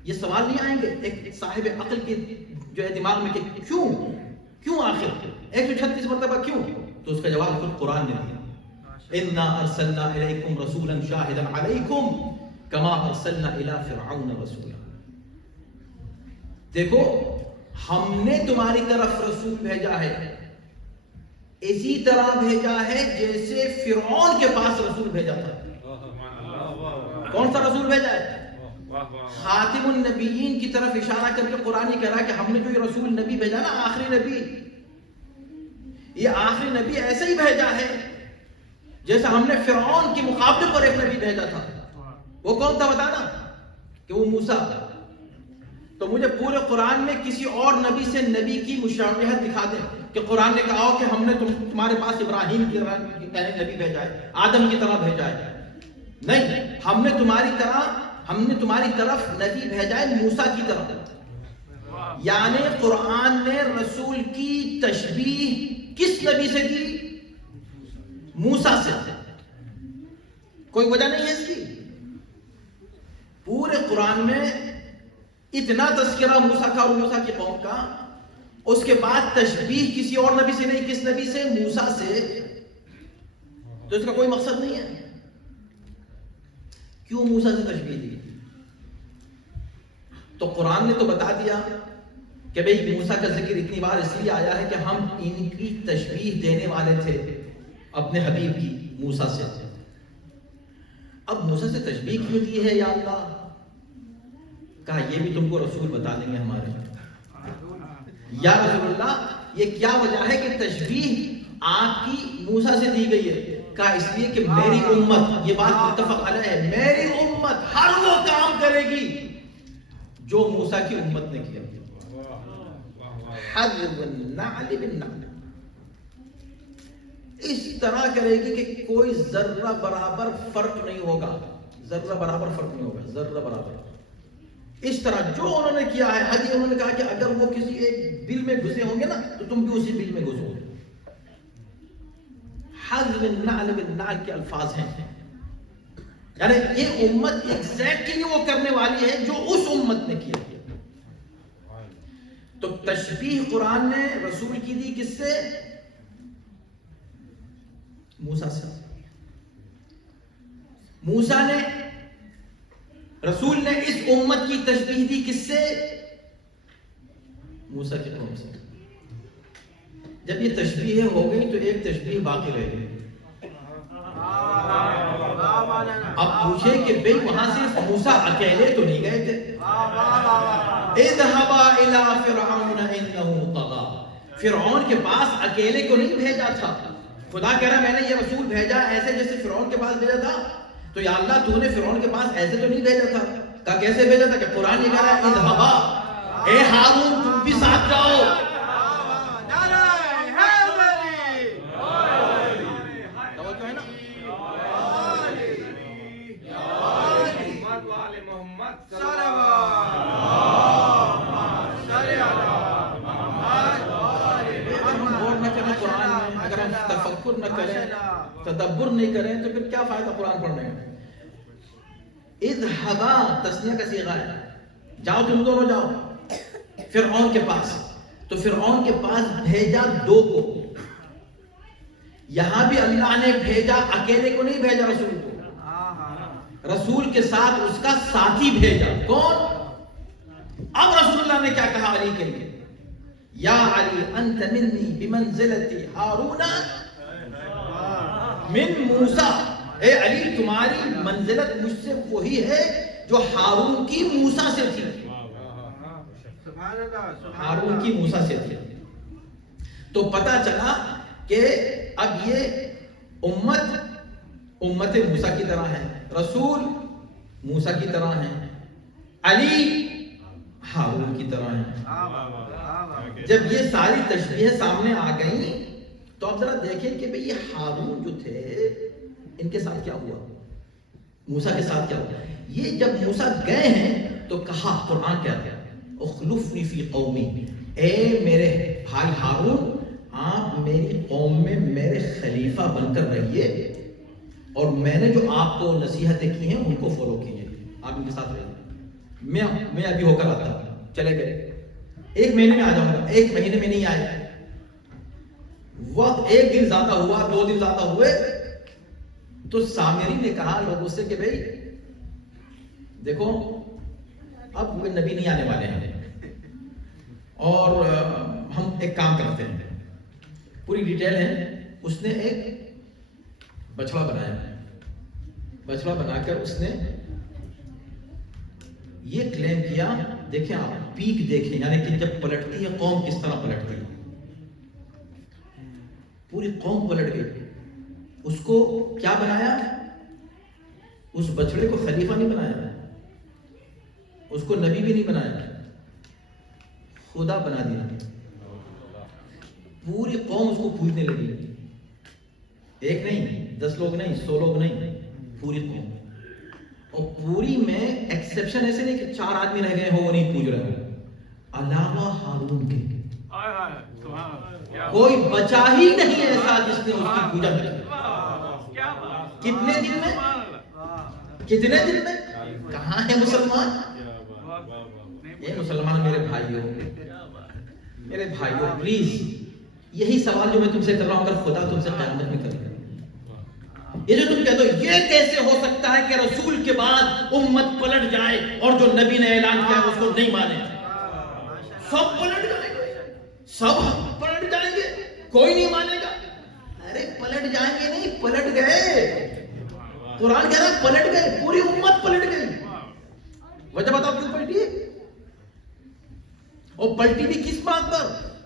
یہ سوال نہیں آئیں گے ایک صاحب عقل کے جو ہے دماغ میں کہ کیوں آخر 136 مرتبہ کیوں؟ تو اس کا جواب خود قرآن نے دیا۔ اِنَّا أَرْسَلْنَا إِلَيْكُمْ رَسُولًا شَاهِدًا عَلَيْكُمْ كَمَا أَرْسَلْنَا إِلَى فِرْعَوْنَ رَسُولًا۔ دیکھو ہم نے تمہاری طرف رسول بھیجا ہے، اسی طرح بھیجا ہے جیسے فرعون کے پاس رسول بھیجا تھا۔ کون سا رسول بھیجا ہے؟ خاتم النبیین کی طرف اشارہ کر کے قرآن کہہ رہا ہے کہ ہم نے جو یہ رسول نبی بھیجا نا، آخری نبی، یہ آخری نبی ایسے ہی بھیجا ہے جیسا ہم نے فرعون کے مقابلے پر ایک نبی بھیجا تھا۔ وہ کون تھا بتانا؟ کہ وہ موسیٰ۔ تو مجھے پورے قرآن میں کسی اور نبی سے نبی کی مشابہت دکھا دیں کہ قرآن نے کہا ہو کہ ہم نے تمہارے پاس ابراہیم کی طرح نبی بھیجا ہے، آدم کی طرح بھیجا ہے۔ نہیں، ہم نے تمہاری طرف نبی بھیجا ہے موسیٰ کی طرف۔ یعنی قرآن نے رسول کی تشبیہ کس نبی سے کی؟ موسیٰ سے۔ کوئی وجہ نہیں ہے اس کی؟ پورے قرآن میں اتنا تذکرہ موسیٰ کا اور موسیٰ کی قوم کا، اس کے بعد تشبیہ کسی اور نبی سے نہیں، کس نبی سے؟ موسیٰ سے۔ تو اس کا کوئی مقصد نہیں ہے۔ کیوں موسیٰ سے تشبیہ دی؟ تو قرآن نے تو بتا دیا کہ بھئی موسیٰ کا ذکر اتنی بار اس لیے آیا ہے کہ ہم ان کی تشبیہ دینے والے تھے اپنے حبیب کی موسیٰ سے۔ اب موسیٰ سے تشبیہ کیوں دی ہے یا اللہ؟ کہا یہ بھی تم کو رسول بتا دیں گے ہمارے۔ یا رسول اللہ، یہ کیا وجہ ہے کہ تشبیہ آپ کی موسیٰ سے دی گئی ہے؟ کہا اس لیے کہ میری امت، یہ بات متفق علیہ ہے، میری امت ہر وہ کام کرے گی جو موسیٰ کی امت نے کیا۔ حذو النعل بالنعل، اس طرح کرے گی کہ کوئی ذرہ برابر فرق نہیں ہوگا، ذرہ برابر فرق نہیں ہوگا، ذرہ برابر۔ اس طرح جو انہوں نے کیا ہے، حدیث انہوں نے کہا کہ اگر وہ کسی ایک بل میں گھسے ہوں گے نا تو تم بھی اسی بل میں گھسو گے۔ حذو النعل بالنعل کے الفاظ ہیں، یعنی یہ امت ایگزیکٹلی وہ کرنے والی ہے جو اس امت نے کیا۔ تو تشبیہ قرآن نے رسول کی دی کس سے؟ موسیٰ سے۔ موسیٰ نے، رسول نے اس امت کی تشبیہ دی کس سے؟ موسیٰ کی قوم سے۔ جب یہ تشبیہ ہو گئی تو ایک تشبیہ باقی رہ گئی۔ اب پوچھے کہ بھئی وہاں صرف موسیٰ اکیلے تو نہیں گئے تھے۔ اذهبا الى فرعون انه طغى، فرعون کے پاس اکیلے کو نہیں بھیجا تھا۔ خدا کہہ رہا میں نے یہ رسول بھیجا ایسے جیسے فرعون کے پاس بھیجا تھا۔ تو یا اللہ تو نے فرعون کے پاس ایسے تو نہیں بھیجا تھا۔ کہا کیسے بھیجا تھا؟ کہ قرآن یہ کہہ رہا ہے اذهبا، اے ہارون تم بھی ساتھ جاؤ۔ تفکر نہ کریں، تدبر نہیں کریں تو پھر کیا فائدہ قرآن پڑھنے میں؟ اذهبا تسنیہ کا صیغہ ہے، جاؤ تم دونوں جاؤ فرعون کے پاس۔ تو فرعون کے پاس بھیجا دو کو، یہاں بھی اللہ نے بھیجا، اکیلے کو نہیں بھیجا رسول کو، رسول کے ساتھ اس کا ساتھی بھیجا۔ کون؟ اب رسول اللہ نے کیا کہا علی کے لیے؟ یا علی انت منی بمنزلتی ہارون من موسیٰ، اے علی تمہاری منزلت مجھ سے وہی ہے جو ہارون کی موسیٰ سے تھی۔ ہارون کی موسیٰ سے تھی۔ تو پتہ چلا کہ اب یہ امت موسیٰ کی طرح ہے، رسول موسیٰ کی طرح ہیں، علی ہارون کی طرح ہیں۔ جب یہ ساری تشبیہ سامنے آ گئیں تو اب ذرا دیکھیں کہ بھئی یہ ہارون جو تھے ان کے ساتھ کیا ہوا، موسیٰ کے ساتھ کیا ہوا۔ یہ جب موسیٰ گئے ہیں تو کہا، قرآن کیا ہے؟ اخلفنی فی قومی، اے میرے بھائی ہارون آپ میری قوم میں میرے خلیفہ بن کر رہیے، اور میں نے جو آپ کو نصیحتیں کی ہیں ان کو فالو کیجیے، آپ ان کے ساتھ رہیے۔ میں ابھی ہو کر آتا ہوں، چلے گئے، ایک مہینے میں آ جاؤں گا، ایک مہینے میں نہیں آئے، وقت ایک دن زیادہ ہوا، 2 دن زیادہ ہوئے تو سامری نے کہا لوگوں سے کہ بھئی دیکھو اب وہ نبی نہیں آنے والے ہیں اور ہم ایک کام کرتے ہیں، پوری ڈیٹیل ہے۔ اس نے ایک بچڑا بنایا، بچڑا بنا کر اس نے یہ کلیم کیا. دیکھیں آپ پیک دیکھیں، یعنی کہ جب پلٹتی ہے قوم کس طرح پلٹتی ہے. پوری قوم پلٹ گئی. اس کو کیا بنایا؟ اس بچڑے کو خلیفہ نہیں بنایا، اس کو نبی بھی نہیں بنایا، خدا بنا دیا. پوری قوم اس کو پوجنے لگی. ایک نہیں، 10 لوگ نہیں، 100 لوگ نہیں، پوری قوم. اور پوری میں ایکسیپشن ایسے نہیں کہ 4 آدمی رہ گئے ہو وہ نہیں پوج رہے ہو، علاوہ ہارون کے کوئی بچا ہی نہیں ایسا جس نے اس کی پوجا کی. کتنے دن میں؟ کتنے دن میں؟ کہاں ہے مسلمان؟ یہ مسلمان میرے بھائیوں پلیز، یہی سوال جو میں تم سے کر رہا ہوں اگر خدا تم سے قیامت میں کرے، یہ جو تم کہتے ہو یہ کیسے ہو سکتا ہے کہ رسول کے بعد امت پلٹ جائے اور جو نبی نے اعلان کیا اس کو نہیں مانے؟ سب پلٹ جائیں گے، سب پلٹ جائیں گے، کوئی نہیں مانے گا. ارے پلٹ جائیں گے نہیں، پلٹ گئے. قرآن کہہ رہا ہے پلٹ گئے، پوری امت پلٹ گئی. وجہ بتاؤ کیوں پلٹی ہے؟ اور پلٹی بھی کس بات پر؟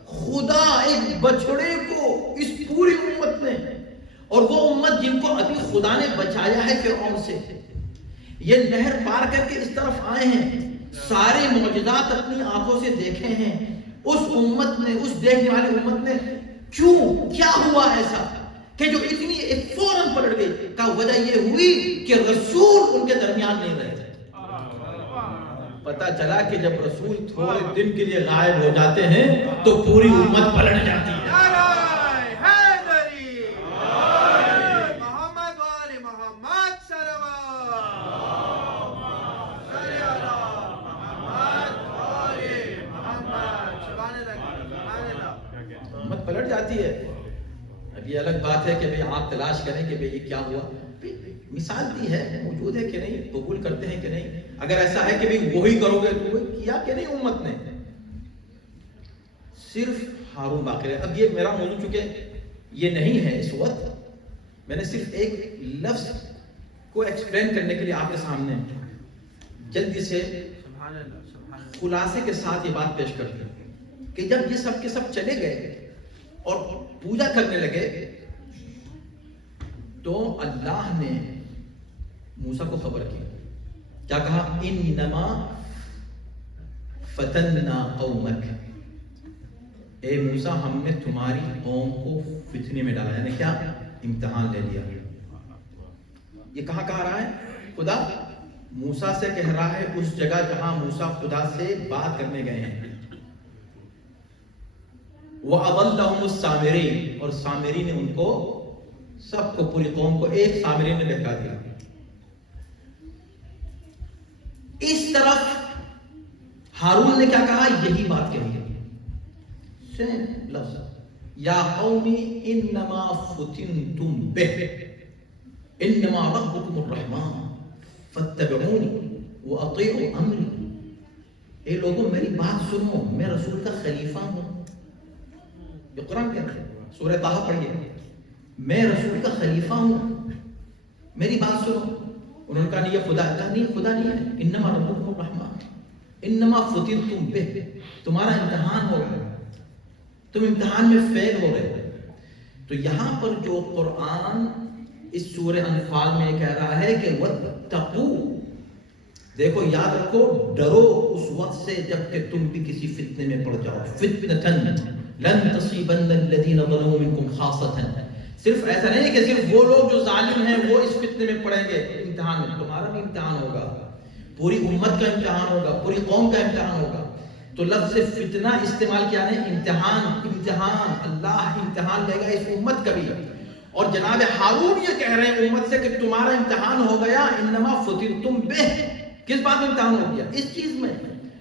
خدا ایک بچڑے کو اس پوری امت میں، اور وہ امت جن کو ابھی خدا نے بچایا ہے فرعون سے، یہ نہر پار کر کے اس طرف آئے ہیں، سارے معجزات اپنی آنکھوں سے دیکھے ہیں. اس امت نے، اس دیکھنے والی امت نے کیوں، کیا ہوا ایسا کہ جو اتنی فوراً پلٹ گئی؟ کا وجہ یہ ہوئی کہ رسول ان کے درمیان نہیں رہے. پتا چلا کہ جب رسول تھوڑے دن کے لیے غائب ہو جاتے ہیں تو پوری امت پلٹ جاتی ہے. امت پلٹ جاتی ہے. اب یہ الگ بات ہے کہ بھئی آپ تلاش کریں کہ بھئی یہ کیا ہوا. مثال دی ہے، موجود ہے کہ نہیں، قبول کرتے ہیں کہ نہیں. اگر ایسا ہے کہ بھئی وہی کرو گے تو وہ کیا کہ نہیں امت نے. صرف ہارون باقی ہے. اب یہ میرا موضوع چونکہ یہ نہیں ہے اس وقت، میں نے صرف ایک لفظ کو ایکسپلین کرنے کے لیے آپ کے سامنے جلدی سے خلاصے کے ساتھ یہ بات پیش کرتی ہوں کہ جب یہ سب کے سب چلے گئے اور پوجا کرنے لگے تو اللہ نے موسیٰ کو خبر کی. کیا کہا؟ انما فتننا قومک، اے موسیٰ ہم نے تمہاری قوم کو فتنے میں ڈالا، یعنی کیا؟ امتحان لے لیا. یہ کہاں کہہ رہا ہے؟ خدا موسیٰ سے کہہ رہا ہے اس جگہ جہاں موسیٰ خدا سے بات کرنے گئے ہیں. وَأَضَلَّهُمُ السَّامِرِينَ، اور سامری نے ان کو، سب کو، پوری قوم کو ایک سامری نے بہکا دیا. اس طرف ہارون نے کیا کہا؟ یہی بات کہی ہے، سیم لفظ، یا قومی انما فتنتم بہ انما ربکم الرحمن فاتبعونی واطیعوا امری. اے لوگوں میری بات سنو، میں رسول کا خلیفہ ہوں. یہ قرآن کہتا ہے، سورہ طہ پڑھیے، میں رسول کا خلیفہ ہوں، میری بات سنو. انہوں نے کہا نہیں یہ خدا، کہا نہیں خدا نہیں ہے، انما ربکم الرحمن انما فتنتم بہ، تمہارا امتحان ہو رہا ہے، تم امتحان میں فیل ہو رہے ہو. تو یہاں پر جو قرآن اس سورہ انفال میں کہہ رہا ہے کہ وَاتَّقُوا، دیکھو یاد رکھو، ڈرو اس وقت سے جب کہ تم بھی کسی فتنے میں پڑ جاؤ. فِتْنَةً لَن تَصِيبَنَّ الَّذِينَ ظَلَمُوا مِنْكُمْ خَاصَّةً. صرف ایسا نہیں کہ صرف وہ لوگ جو ظالم ہیں وہ اس فتنے میں پڑیں گے. امتحان میں تمہارا بھی امتحان ہوگا، پوری امت کا امتحان ہوگا، پوری قوم کا امتحان ہوگا. تو لفظ فتنہ استعمال کیا ہے؟ امتحان. امتحان، اللہ امتحان لے گا اس امت کا بھی. اور جناب ہارون یہ کہہ رہے ہیں امت سے کہ تمہارا امتحان ہو گیا. انما فتنتم بہ، کس بات میں امتحان ہو گیا؟ اس چیز میں.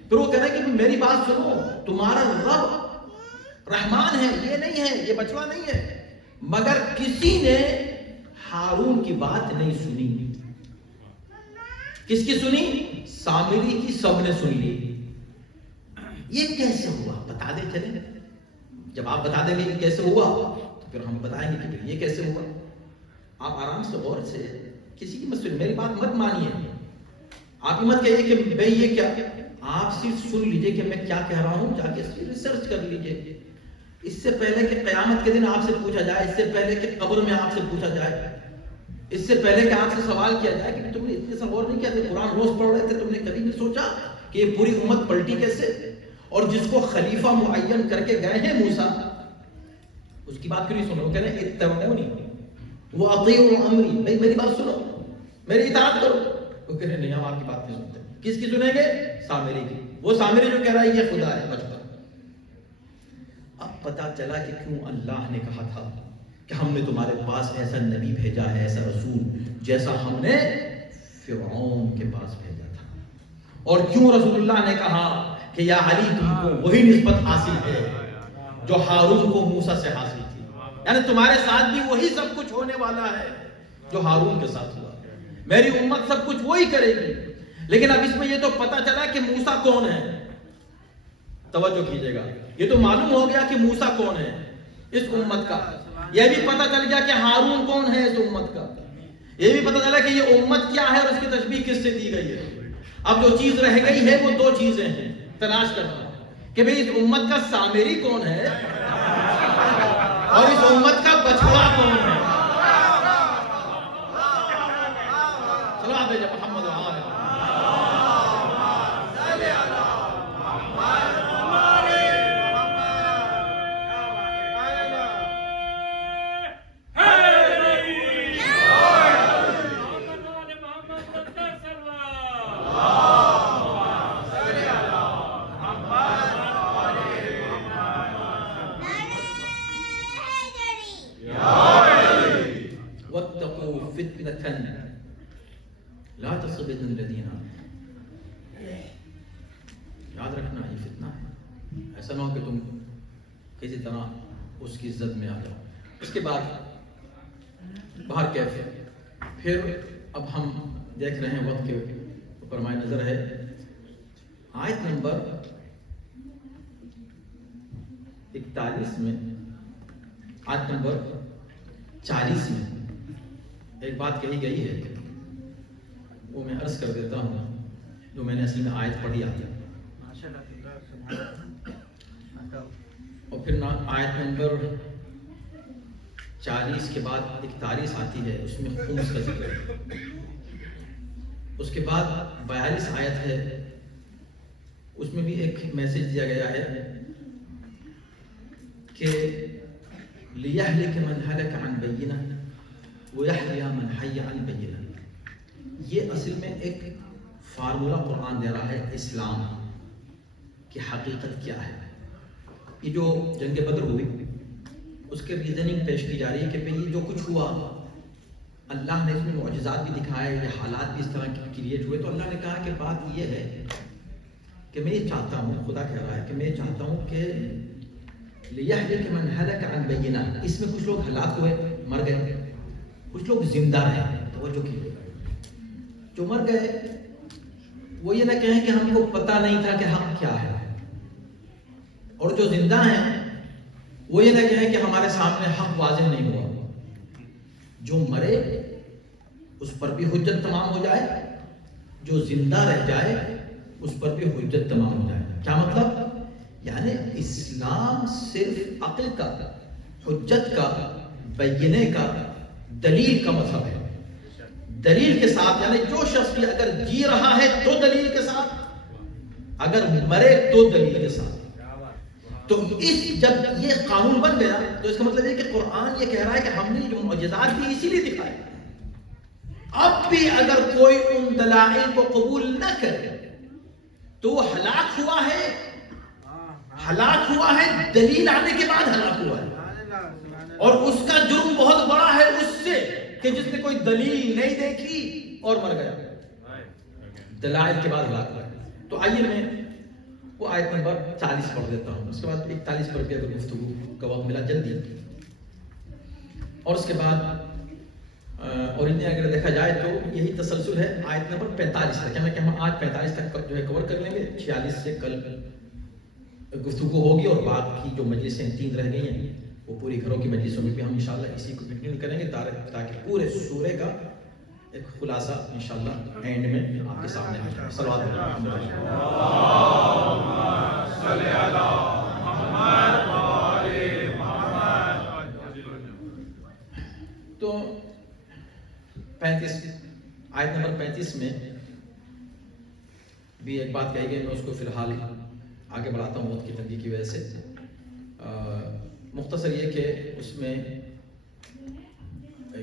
پھر وہ کہہ رہے ہیں کہ میری بات سنو، تمہارا رب رحمان ہے، یہ نہیں ہے، یہ بچڑا نہیں ہے. مگر کسی نے ہارون کی بات نہیں سنی. کس کی سنی؟ سامری کی. سب نے سن لی. یہ کیسے ہوا؟ بتا دیں چلیں. جب آپ بتا دیں گے کہ کیسے ہوا تو پھر ہم بتائیں گے کہ یہ کیسے ہوا. آپ آرام سے غور سے کسی کی مت سنیے، میری بات مت مانیے. آپ یہ مت کہیے کہ بھائی یہ کیا، آپ صرف سن لیجئے کہ میں کیا کہہ رہا ہوں، جا کے اس کی ریسرچ کر لیجئے. اس سے پہلے کہ قیامت کے دن آپ سے پوچھا جائے، اس سے پہلے کہ قبر میں آپ سے پوچھا جائے، اس سے پہلے کہ آپ سے سوال کیا جائے کہ تم نے اتنے سا غور نہیں کیا تھا، قرآن روز پڑھ رہے تھے، تم نے کبھی نہیں سوچا کہ یہ پوری امت پلٹی کیسے؟ اور جس کو خلیفہ معین کر کے گئے ہیں موسیٰ، اس کی بات کیوں نہیں سنو؟ وہ کہہ رہے ہیں اتبعونی واطیعوا امری، بھائی میری بات سنو، میری اطاعت کرو. وہ کہہ رہے ہیں نہیں، ہم آپ کی بات نہیں سنتے. کس کی سنیں گے؟ سامری کی. وہ سامری جو کہہ رہا ہے یہ خدا ہے. بچ کر اب پتا چلا کہ کیوں اللہ نے کہا تھا کہ ہم نے تمہارے پاس ایسا نبی بھیجا ہے، ایسا رسول جیسا ہم نے فرعون کے پاس بھیجا تھا. اور کیوں رسول اللہ نے کہا کہ یا علی تم کو وہی نسبت حاصل ہے جو ہارون کو موسیٰ سے حاصل تھی، یعنی تمہارے ساتھ بھی وہی سب کچھ ہونے والا ہے جو ہارون کے ساتھ ہوا. میری امت سب کچھ وہی کرے گی. لیکن اب اس میں یہ تو پتا چلا کہ موسیٰ کون ہے. توجہ کیجئے گا، یہ تو معلوم ہو گیا کہ موسیٰ کون ہے اس امت کا. یہ بھی پتا چل گیا کہ ہارون کون ہے اس امت کا. یہ بھی پتا چلا کہ یہ امت کیا ہے اور اس کی تشبیہ کس سے دی گئی ہے. اب جو چیز رہ گئی ہے وہ دو چیزیں ہیں تلاش کرنا، کہ بھئی اس امت کا سامری کون ہے اور اس امت کا بچڑا کون ہے. صلوات بھیجا محمد و آل لا تصبن الذین. یاد رکھنا یہ فتنہ ہے، ایسا نہ ہو کہ تم کسی طرح اس کی زد میں آ جاؤ. اس کے بعد باہر کیفے پھر اب ہم دیکھ رہے ہیں وقت کے فرمائے نظر ہے آیت نمبر 41 میں، آیت نمبر 40 میں ایک بات کہی گئی ہے، وہ میں عرض کر دیتا ہوں جو میں نے اصل میں آیت پڑھی آتی ہے. اور پھر آیت نمبر 40 کے بعد 41 آتی ہے، اس میں خمس کا ذکر ہے. اس کے بعد 42 آیت ہے، اس میں بھی ایک میسج دیا گیا ہے کہ لِيَهْلِكَ مَنْ هَلَكَ عَنْ بَيِّنَةٍ وَيَحْيَى مَنْ حَيَّ عَنْ بَيِّنَةٍ. یہ اصل میں ایک فارمولہ قرآن دے رہا ہے اسلام کی حقیقت کیا ہے. یہ جو جنگ بدر ہوئی اس کے ریزننگ پیش کی جا رہی ہے کہ یہ جو کچھ ہوا اللہ نے اس میں معجزات بھی دکھائے، یہ حالات بھی اس طرح کریٹ ہوئے. تو اللہ نے کہا کہ بات یہ ہے کہ میں یہ چاہتا ہوں، خدا کہہ رہا ہے کہ میں یہ چاہتا ہوں کہ لِيَهْلِكَ مَنْ هَلَكَ عَنْ بَيِّنَةٍ. اس میں کچھ لوگ ہلاک ہوئے، مر گئے، کچھ لوگ زندہ رہے. توجہ کیجیے، جو مر گئے وہ یہ نہ کہیں کہ ہم کو پتہ نہیں تھا کہ حق کیا ہے، اور جو زندہ ہیں وہ یہ نہ کہیں کہ ہمارے سامنے حق واضح نہیں ہوا. جو مرے اس پر بھی حجت تمام ہو جائے، جو زندہ رہ جائے اس پر بھی حجت تمام ہو جائے. کیا مطلب؟ یعنی اسلام صرف عقل کا، حجت کا، بینے کا، دلیل کا مذہب ہے. دلیل کے ساتھ، یعنی جو شخص بھی اگر جی رہا ہے تو دلیل کے ساتھ، اگر مرے تو دلیل کے ساتھ. تو جب یہ قانون بن گیا تو اس کا مطلب ہے کہ قرآن یہ کہہ رہا ہے کہ ہم نے جو معجزات بھی اسی لیے دکھائے. اب بھی اگر کوئی ان دلائل کو قبول نہ کرے تو وہ ہلاک ہوا ہے. ہلاک ہوا ہے دلیل آنے کے بعد ہلاک ہوا ہے، اور اس کا جرم بہت بڑا ہے اس سے کہ جس نے کوئی دلیل نہیں دیکھی اور مر گیا، دلائل کے بعد ہلاک ہوا ہے. تو آئیے میں وہ آیت نمبر 40 پڑھ دیتا ہوں، اس کے بعد 41 پر بھی اگر گفتگو کا وقت ملا جلدی. اور اس کے بعد اور انہیں اگر دیکھا جائے تو یہی تسلسل ہے آیت نمبر 45 تک. کہ ہم آج 45 تک جو ہے کور کر لیں گے، 46 سے کل گفتگو ہوگی، اور باقی جو مجلسیں 3 رہ گئی ہیں وہ پوری گھروں کی مجلسوں میں بھی ہم انشاءاللہ اسی کو کنٹینیو کریں گے تاکہ پورے سورے کا ایک خلاصہ انشاءاللہ اینڈ میں آپ کے سامنے آ جائے. صلوات تو 35 آیت نمبر 35 میں بھی ایک بات کہی گئی، میں اس کو فی الحال آگے بڑھاتا ہوں وقت کی تنگی کی وجہ سے. مختصر یہ کہ اس میں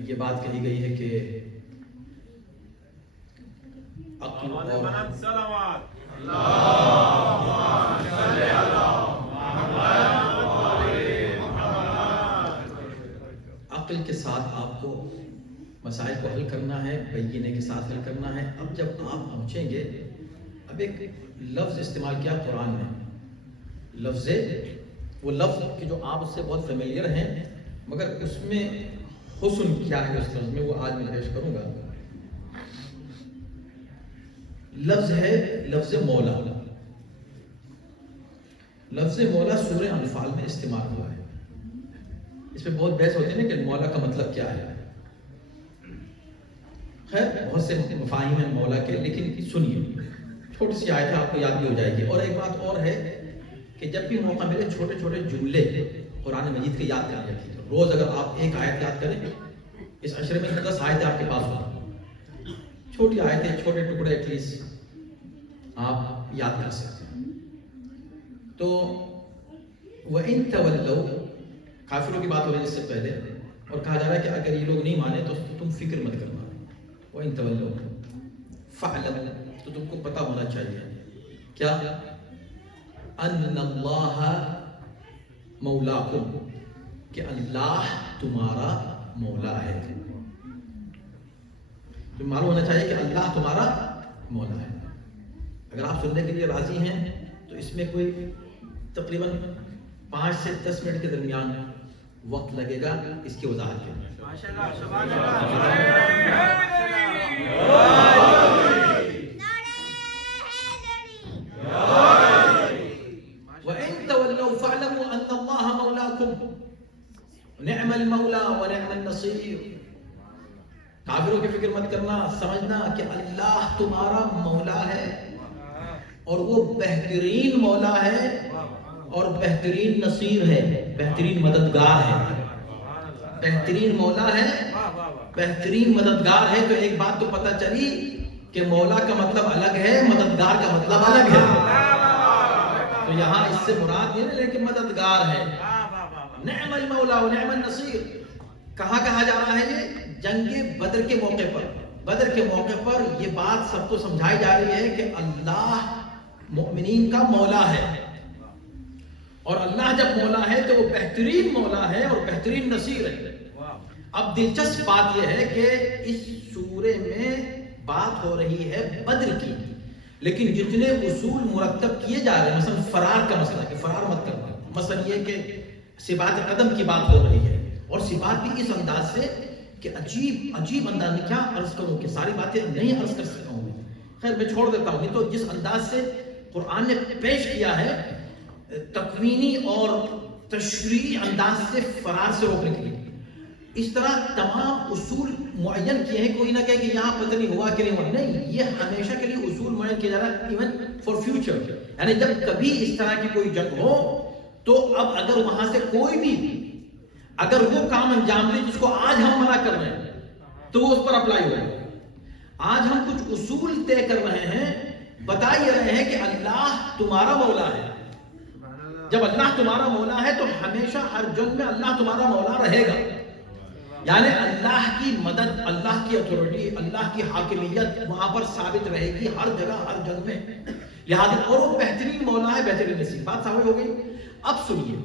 یہ بات کہی گئی ہے کہ عقل کے ساتھ آپ کو مسائل کو حل کرنا ہے، بینہ کے ساتھ حل کرنا ہے. اب جب آپ پہنچیں گے، اب ایک لفظ استعمال کیا قرآن میں، لفظ وہ لفظ کہ جو آپ اس سے بہت فیملیئر ہیں، مگر اس میں حسن کیا ہے اس لفظ میں، وہ آج میں پیش کروں گا. لفظ ہے لفظ مولا. لفظ مولا سورہ انفال میں استعمال ہوا ہے. اس پہ بہت بحث ہوتی ہے نا کہ مولا کا مطلب کیا ہے. خیر بہت سے مفاہیم ہیں مولا کے، لیکن سنیے چھوٹی سی آیت ہے، آپ کو یاد بھی ہو جائے گی. اور ایک بات اور ہے کہ جب بھی موقع ملے چھوٹے چھوٹے جملے قرآن مجید کے یاد کر لیا کیجیے. روز اگر آپ ایک آیت یاد کریں، اس عشرے میں 10 آیتیں آپ کے پاس ہوں، چھوٹی آیتیں، چھوٹے ٹکڑے ایٹ لیسٹ آپ یاد کر سکتے ہیں. تو وَإِن تَوَلَّوْا، کافروں کی بات ہو رہی ہے اس سے پہلے، اور کہا جا رہا ہے کہ اگر یہ لوگ نہیں مانے تو تم فکر مت کرنا. وَإِن تَوَلَّوْا فَاعْلَمْ، تو تم کو پتہ ہونا چاہیے کیا، ان اللہ مولاکم، کہ اللہ تمہارا مولا ہے. تو معلوم ہونا چاہیے کہ اللہ تمہارا مولا ہے. اگر آپ سننے کے لیے راضی ہیں تو اس میں کوئی تقریباً 5 سے 10 منٹ کے درمیان وقت لگے گا اس کی وضاحت کے لیے. وَإِن تَوَلَّوْا فَاعْلَمُوا أَنَّ اللَّهَ مَوْلَاكُمْ نِعْمَ الْمَوْلَى وَنِعْمَ النَّصِيرُ. کافروں کی فکر مت کرنا، سمجھنا کہ اللہ تمہارا مولا ہے، اور وہ بہترین مولا ہے اور بہترین نصیر ہے، بہترین مددگار ہے. بہترین مولا ہے، بہترین مددگار ہے. تو ایک بات تو پتہ چلی کہ مولا کا مطلب الگ ہے، مددگار کا مطلب الگ ہے. تو یہاں اس سے مراد یہ نہیں کہ مددگار ہے. نعم المولا و نعم النصیر کہاں کہا جا رہا ہے؟ یہ جنگ بدر کے موقع پر. بدر کے موقع پر یہ بات سب کو سمجھائی جا رہی ہے کہ اللہ مؤمنین کا مولا ہے، اور اللہ جب مولا ہے تو وہ بہترین مولا ہے اور بہترین نصیر ہے. اب دلچسپ بات یہ ہے کہ اس سورے میں بات ہو رہی ہے بدر کی، لیکن جتنے اصول مرتب کیے جا رہے ہیں، مثلا فرار کا مسئلہ کہ فرار مت کرنا، مثلا یہ کہ ثبات قدم کی بات ہو رہی ہے، اور ثبات بھی اس انداز سے کہ عجیب انداز میں، کیا عرض کروں کہ ساری باتیں نہیں عرض کر سکتا ہوں. خیر میں چھوڑ دیتا ہوں. تو جس انداز سے قرآن نے پیش کیا ہے تکوینی اور تشریعی انداز سے فرار سے روکنے کے لیے، اس طرح تمام اصول معین کیے ہیں. کوئی نہ کہے کہ یہاں پتہ نہیں ہوا کہ نہیں ہوا، نہیں، یہ ہمیشہ کے لیے اصول معین کیا جا رہا ہے، ایون فار فیوچر. یعنی جب کبھی اس طرح کی کوئی جنگ ہو تو اب اگر وہاں سے کوئی بھی اگر وہ کام انجام دے جس کو آج ہم منع کر رہے ہیں تو وہ اس پر اپلائی ہوگا. آج ہم کچھ اصول طے کر رہے ہیں، بتا یہ رہے ہیں کہ اللہ تمہارا مولا ہے. جب اللہ تمہارا مولا ہے تو ہمیشہ ہر جنگ میں اللہ تمہارا مولا رہے گا. یعنی اللہ کی مدد، اللہ کی اتھارٹی، اللہ کی حاکمیت وہاں پر ثابت رہے گی ہر جگہ ہر جنگ میں. لہذا اور وہ بہترین مولا ہے، بہترین نصیر. بات سمجھ ہو گئی؟ اب سنیے،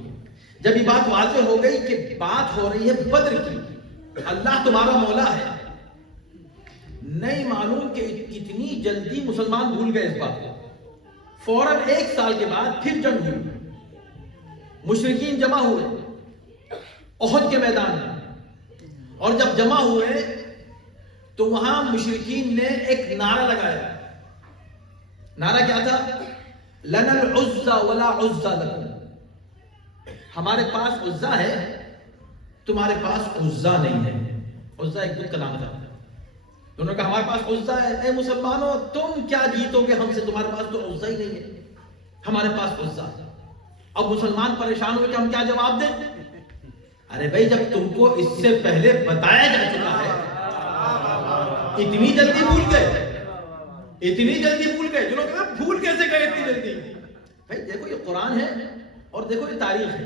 جب یہ بات واضح ہو گئی کہ بات ہو رہی ہے بدر کی، اللہ تمہارا مولا ہے، نہیں معلوم کہ کتنی جلدی مسلمان بھول گئے اس بات کو. فوراً 1 سال کے بعد پھر جنگ ہوئی، مشرکین جمع ہوئے احد کے میدان میں، اور جب جمع ہوئے تو وہاں مشرکین نے ایک نعرہ لگایا. نعرہ کیا تھا؟ لنا العزى ولا عزى لكم. ہمارے پاس عزا ہے، تمہارے پاس عزا نہیں ہے. عزا ایک بت کا نام تھا. انہوں نے کہا ہمارے پاس عزا ہے. اے مسلمانوں تم کیا جیتو گے ہم سے, تمہارے پاس تو عزا ہی نہیں ہے, ہمارے پاس عزا ہے. اب مسلمان پریشان ہوئے کہ ہم کیا جواب دیں. ارے بھائی جب تم کو اس سے پہلے بتایا جا چکا ہے, اتنی جلدی بھول گئے, اتنی جلدی بھول گئے. جو لوگ کہا بھول کیسے گئے اتنی جلدی. بھائی دیکھو یہ قرآن ہے اور دیکھو یہ تاریخ ہے.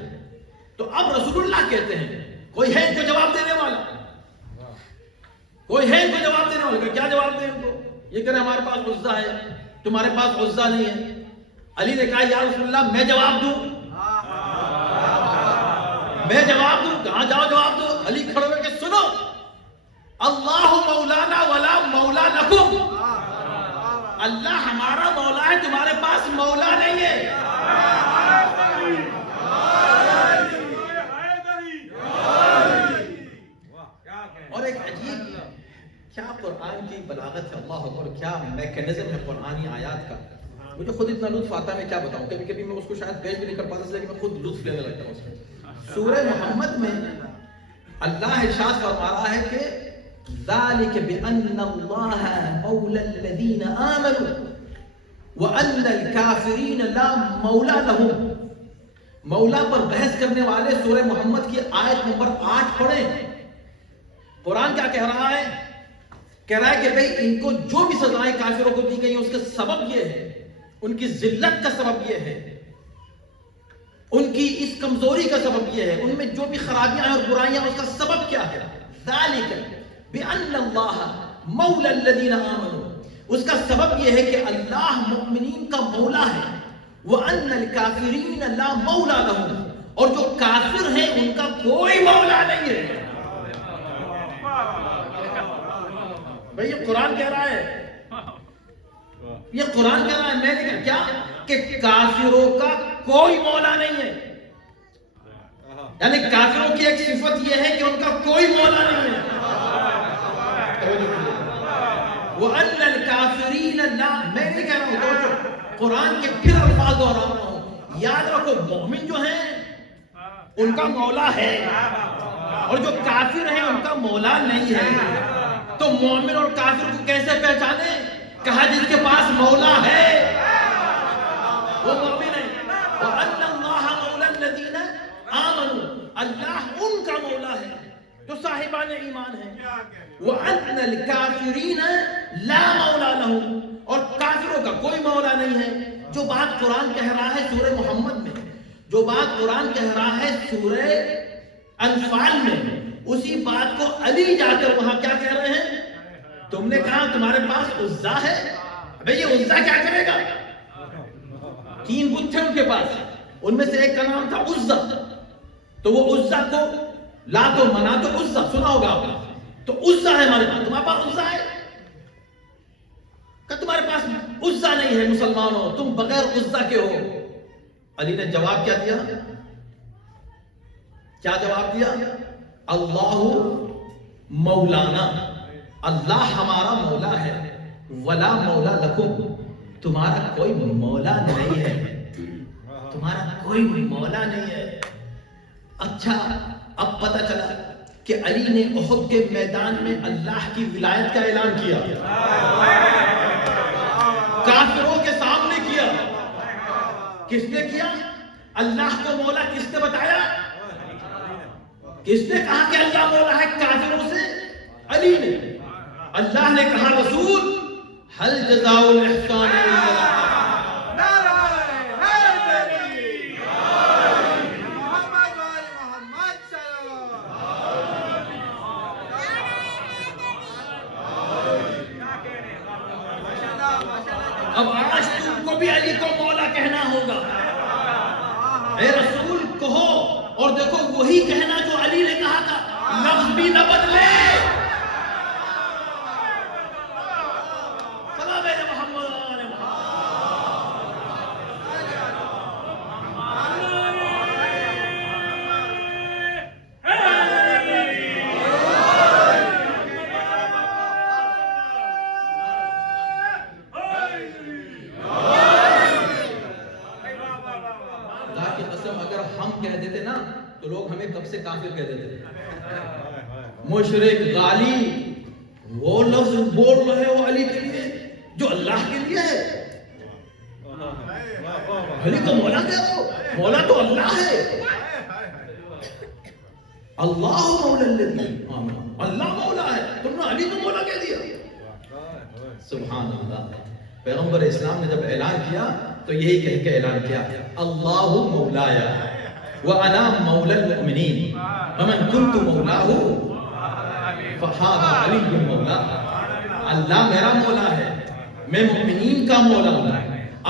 تو اب رسول اللہ کہتے ہیں کوئی ہے ان کو جواب دینے والا, کوئی ہے ان کو جواب دینے والا. کیا جواب دیں ان کو؟ یہ کہہ رہے ہمارے پاس عزا ہے, تمہارے پاس عزا نہیں ہے. علی نے کہا یا رسول اللہ میں جواب دوں, میں جواب دوں. کہاں جاؤ جواب دو. علی کھڑے ہوئے کہ سنو, اللہ مولانا ولا مولا لکم, اللہ ہمارا مولا ہے تمہارے پاس مولا نہیں ہے. اور ایک عجیب کیا قرآن کی بلاغت ہے, اللہ اکبر, کیا میکینزم ہے قرآنی آیات کا. مجھے خود اتنا لطف آتا ہے, میں کیا بتاؤں. کبھی کبھی میں اس کو شاید پیش بھی نہیں کر پاتا, لیکن میں خود لطف لینے لگتا ہوں اس میں. سورہ محمد میں اللہ ارشاد فرما رہا ہے کہ ذالک بأن اللہ مولا الذین آمنوا وأن الکافرین لا مولا لهم. مولا پر بحث کرنے والے سورہ محمد کی آیت نمبر 8 پڑھیں. قرآن کیا کہہ رہا ہے؟ کہہ رہا ہے کہ بھئی ان کو جو بھی سزائیں کافروں کو دی گئی ہیں اس کا سبب یہ ہے, ان کی ذلت کا سبب یہ ہے, ان کی اس کمزوری کا سبب یہ ہے, ان میں جو بھی خرابیاں ہیں اور برائیاں اس کا سبب کیا ہے. ذالک بأن اللہ مولا الذین آمنوا, اس کا سبب یہ ہے کہ اللہ مؤمنین کا مولا ہے. وأن الکافرین لا مولا لهم, اور جو کافر ہیں ان کا کوئی مولا نہیں ہے. بھئی یہ قرآن کہہ رہا ہے, یہ قرآن کہہ رہا ہے, میں نے کہا کیا کہ کافروں کا کوئی مولا نہیں ہے. یعنی کافروں کی ایک صفت یہ ہے کہ ان کا کوئی مولا نہیں ہے. وَأَنَّ الْكَافِرِينَ لَا, میں نہیں کہہ رہا ہوں, تو قرآن کے پھر الفاظ دہرا رہا ہوں. یاد رکھو مومن جو ہیں ان کا مولا ہے, اور جو کافر ہیں ان کا مولا نہیں ہے. تو مومن اور کافر کو کیسے پہچانے؟ کہا جس کے پاس مولا ہے وہ مومن ہے. وَأَنَّ اللَّهَ مَوْلَى الَّذِينَ آمَنُوا, اللہ ان کا مولا ہے جو صاحبان ایمان ہیں. وَأَنَّ الْكَافِرِينَ لَا مَوْلَى لَهُمْ, اور کافروں کا کوئی مولا نہیں ہے. جو بات قرآن کہہ رہا ہے سورہ محمد میں, جو بات قرآن کہہ رہا ہے سورہ انفال میں, اسی بات کو علی جا کر وہاں کیا کہہ رہے ہیں؟ تم نے کہا تمہارے پاس عزا ہے. ابے یہ عزا کیا کرے گا؟ 3 بت تھے ان کے پاس, ان میں سے ایک کا نام تھا عزا. تو وہ عزا کو لا تو منا تو عزا سنا ہوگا آپ نے, تو عزا ہے ہمارے پاس, تمہارے پاس عزا ہے کہ تمہارے پاس عزا نہیں ہے. مسلمانوں تم بغیر عزا کے ہو. علی نے جواب کیا دیا؟ کیا جواب دیا؟ اللہ مولانا, اللہ ہمارا مولا ہے. ولا مولا لکم, تمہارا کوئی مولا نہیں ہے, تمہارا کوئی مولا نہیں ہے. اچھا اب پتہ چلا کہ علی نے احد کے میدان میں اللہ کی ولایت کا اعلان کیا, کافروں کے سامنے کیا. کس نے کیا؟ اللہ کو مولا کس نے بتایا؟ کس نے کہا کہ اللہ مولا ہے کافروں سے؟ علی نے. اللہ نے کہا رسول حل جزاء الاحسان الا اب آج تم کو بھی علی کو مولا کہنا ہوگا. اے رسول کہو, اور دیکھو وہی کہنا جو علی نے کہا تھا, لفظ بھی نہ بدلے. سلام علیہ محمد علیہ تو لوگ ہمیں کب سے کافر کہہ دیتے, مشرک, غالی, وہ لفظ بول رہے ہو علی کے لیے جو اللہ کے لیے ہے. علی کو مولا کہہ رہے ہو؟ مولا تو اللہ ہے. اللہ مولا الذین آمنوا، اللہ مولا ہے، تم نے علی کو مولا کہہ دیا. سبحان اللہ. پیغمبر اسلام نے جب اعلان کیا تو یہی کہہ کے اعلان کیا، اللہ مولایا وانا مولا المؤمنین ومن کنت مولاہ فہذا علی مولا. اللہ میرا مولا ہے، میں مومنین کا مولا ہوں،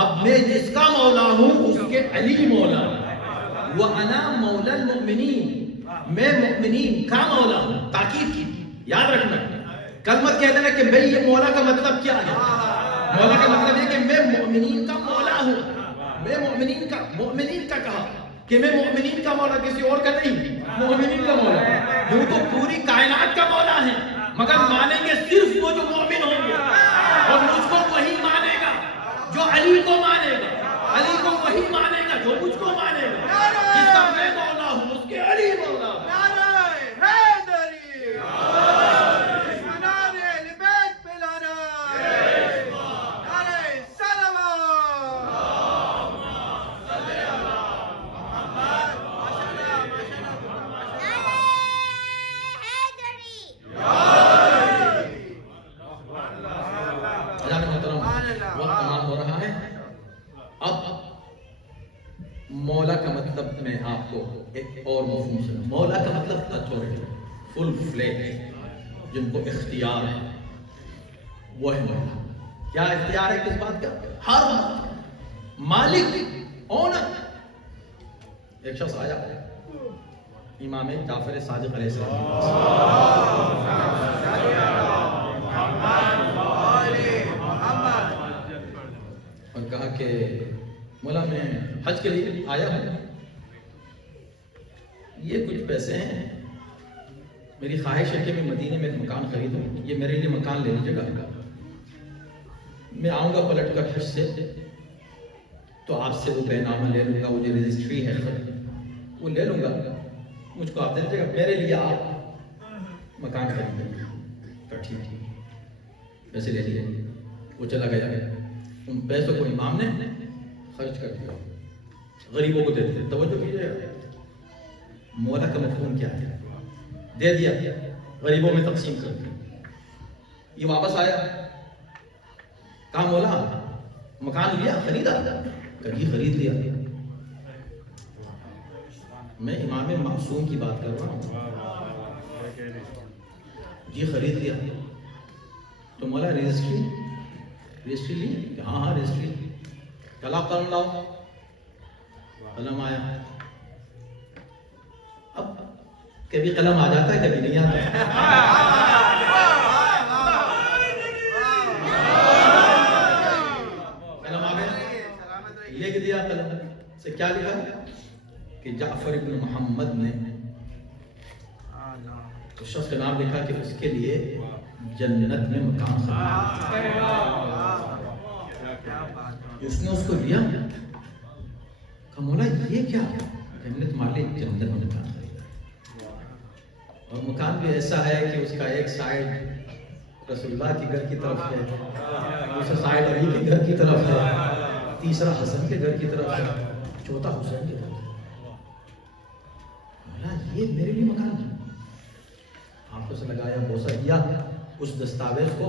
اب میں جس کا مولا ہوں اس کے علی مولا ہوں. وانا مولا المؤمنین، میں مومنین کا مولا ہوں. تاکید کی، یاد رکھنا. کل مت کہہ دینا کہ بھئی یہ مولا کا مطلب کیا ہے. مولا کا مطلب یہ کہ میں مومنین کا مولا ہوں. میں مومنین کا کہا کہ میں مومنین کا مولا، کسی اور کا نہیں، مومنین کا مولا. وہ تو پوری کائنات کا مولا ہے، مگر مانیں گے صرف وہ جو مومن ہوں گے. اور مجھ کو وہی مانے گا جو علی کو مانے گا، علی کو وہی مانے گا جو مجھ کو مانے گا. جس کا میں مولا ہوں اس کے علی مولا. مولا کا مطلب میں آپ کو ایک اور مفہوم سے، مولا کا مطلب اتھارٹی، فل فلیج، جن کو اختیار ہے، وہ ہے مولا. کیا اختیار ہے کس بات کا؟ ہر مالک، اونر. ایک شخص آیا امام جعفر صادق علیہ السلام اور کہا کہ مولا میں حج کے لیے آیا ہوں، یہ کچھ پیسے ہیں، میری خواہش ہے کہ میں مدینے میں ایک مکان خریدوں، یہ میرے لیے مکان لے لیجیے گا. میں آؤں گا پلٹ کر حج سے تو آپ سے وہ بینامہ لے لوں گا، وہ جو رجسٹری ہے وہ لے لوں گا، مجھ کو آپ دے دیجیے گا، میرے لیے آپ مکان خریدیں گے. تو ٹھیک، پیسے لے لیے. وہ چلا گیا. ان پیسوں کو امام نے خرچ کر دیا، غریبوں کو دے دیا. توجہ کیجیے، مولا کا مفہوم کیا ہے؟ دے دیا، غریبوں میں تقسیم کر دیا. یہ واپس آیا، کہا مولا مکان لیا، خریدا؟ کبھی خرید لیا. میں امام معصوم کی بات کر رہا ہوں. جی خرید لیا. تو مولا رجسٹری لی؟ کہ ہاں رجسٹری. کلا قلم لاؤ. قلم آیا. اب کبھی قلم آ جاتا ہے کبھی نہیں آتا. قلم آ گیا، لکھ دیا. قلم سے کیا لکھا کہ جعفر ابن محمد نے اس شخص کا نام لکھا کہ اس کے لیے جنت میں مکان خریدا. اس نے اس کو لیا. کہا مولا یہ کیا؟ جنت مالک جنت میں مکان خریدا. اور مکان بھی ایسا ہے کہ اس کا ایک سائڈ رسول اللہ کے گھر کی طرف ہے، دوسرا سائڈ علی کے گھر کی طرف ہے، تیسرا حسن کے گھر کی طرف ہے، چوتھا حسین کے گھر. مولا یہ میرے لیے مکان ہے. آنکھوں سے لگایا، بوسہ دیا اس دستاویز کو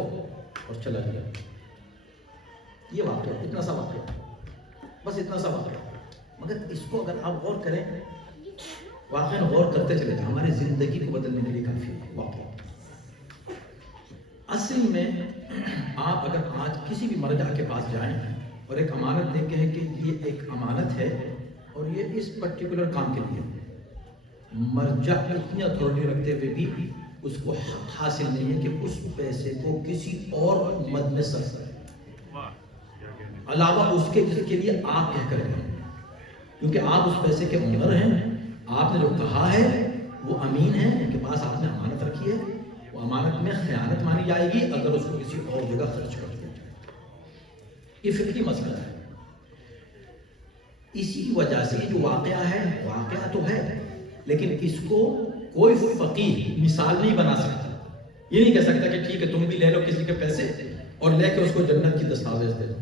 اور چلا گیا. یہ واقعہ، اتنا سا واقعہ، بس اتنا سا واقعہ. مگر اس کو اگر آپ غور کریں، واقعی غور کرتے چلے جائیں، ہماری زندگی کو بدلنے کے لیے کافی ہے واقعہ. اصل میں آپ اگر آج کسی بھی مرجع کے پاس جائیں اور ایک امانت دیں کہ یہ ایک امانت ہے اور یہ اس پرٹیکولر کام کے لیے، مرجع اتنی اتھارٹی رکھتے ہوئے بھی اس کو حاصل نہیں ہے کہ اس پیسے کو کسی اور مد میں صرف کرے علاوہ اس کے جس کے لیے آپ کہہ کر گئے. کیونکہ آپ اس پیسے کے اونر ہیں. آپ نے جو کہا ہے وہ امین ہے، ان کے پاس آپ نے امانت رکھی ہے. وہ امانت میں خیانت مانی جائے گی اگر اس کو کسی اور جگہ خرچ کر دیا جائے. یہ فقہی مسئلہ ہے. اسی وجہ سے جو واقعہ ہے، واقعہ تو ہے لیکن اس کو کوئی فقیہ مثال نہیں بنا سکتا یہ نہیں کہہ سکتا کہ ٹھیک ہے تم بھی لے لو کسی کے پیسے اور لے کے اس کو جنت کی دستاویز دے دو.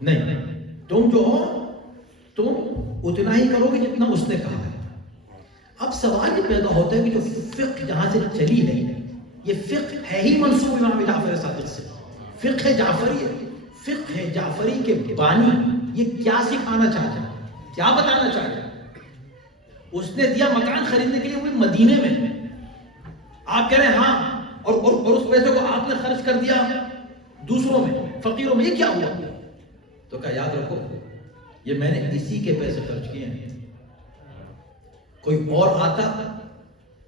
نہیں، تم جو ہو تم اتنا ہی کرو گے جتنا اس نے کہا ہے. اب سوال یہ پیدا ہوتا ہے کہ جو فقہ جہاں سے چلی ہے یہ فقہ ہے ہی منسوب امام جعفر صادق سے. فقہ جعفری ہے، فقہ جعفری کے بانی یہ کیا سکھانا چاہتے ہیں، کیا بتانا چاہتے ہیں؟ اس نے دیا مکان خریدنے کے لیے وہ مدینے میں، آپ کہہ رہے ہیں ہاں اور اس پیسے کو آپ نے خرچ کر دیا دوسروں میں، فقیروں میں. یہ کیا ہوا؟ تو کہا یاد رکھو یہ میں نے اسی کے پیسے خرچ کیے ہیں. کوئی اور آتا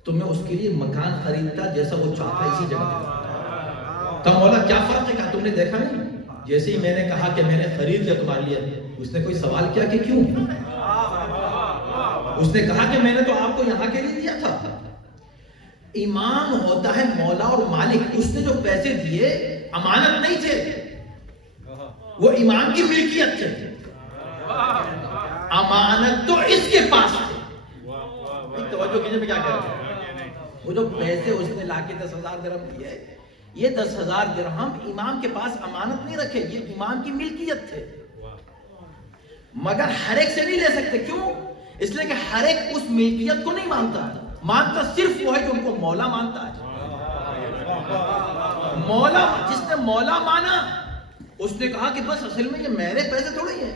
تو میں اس کے لیے مکان خریدتا جیسا وہ چاہتا اسی جگہ. تو مولا کیا فرق ہے؟ کہا تم نے دیکھا نہیں، جیسے ہی میں نے کہا کہ میں نے خرید لیا تمہارے لیے، اس نے کوئی سوال کیا کہ کیوں؟ اس نے کہا کہ میں نے تو آپ کو یہاں کے لیے دیا تھا. امام ہوتا ہے مولا اور مالک. اس نے جو پیسے دیے امانت نہیں تھے، وہ امام کی ملکیت تھے. امانت تو اس کے پاس تھے. توجہ کیجئے میں کیا کہہ رہا ہوں. وہ جو پیسے اس نے لا کے 10,000 درہم دیے، یہ 10,000 درہم امام کے پاس امانت نہیں رکھے، یہ امام کی ملکیت تھے. مگر ہر ایک سے نہیں لے سکتے. کیوں؟ اس لیے کہ ہر ایک اس ملکیت کو نہیں مانتا. مانتا صرف وہ ہے جو ان کو مولا مانتا ہے. مولا، جس نے مولا مانا اس نے کہا کہ بس اصل میں یہ میرے پیسے تھوڑے ہیں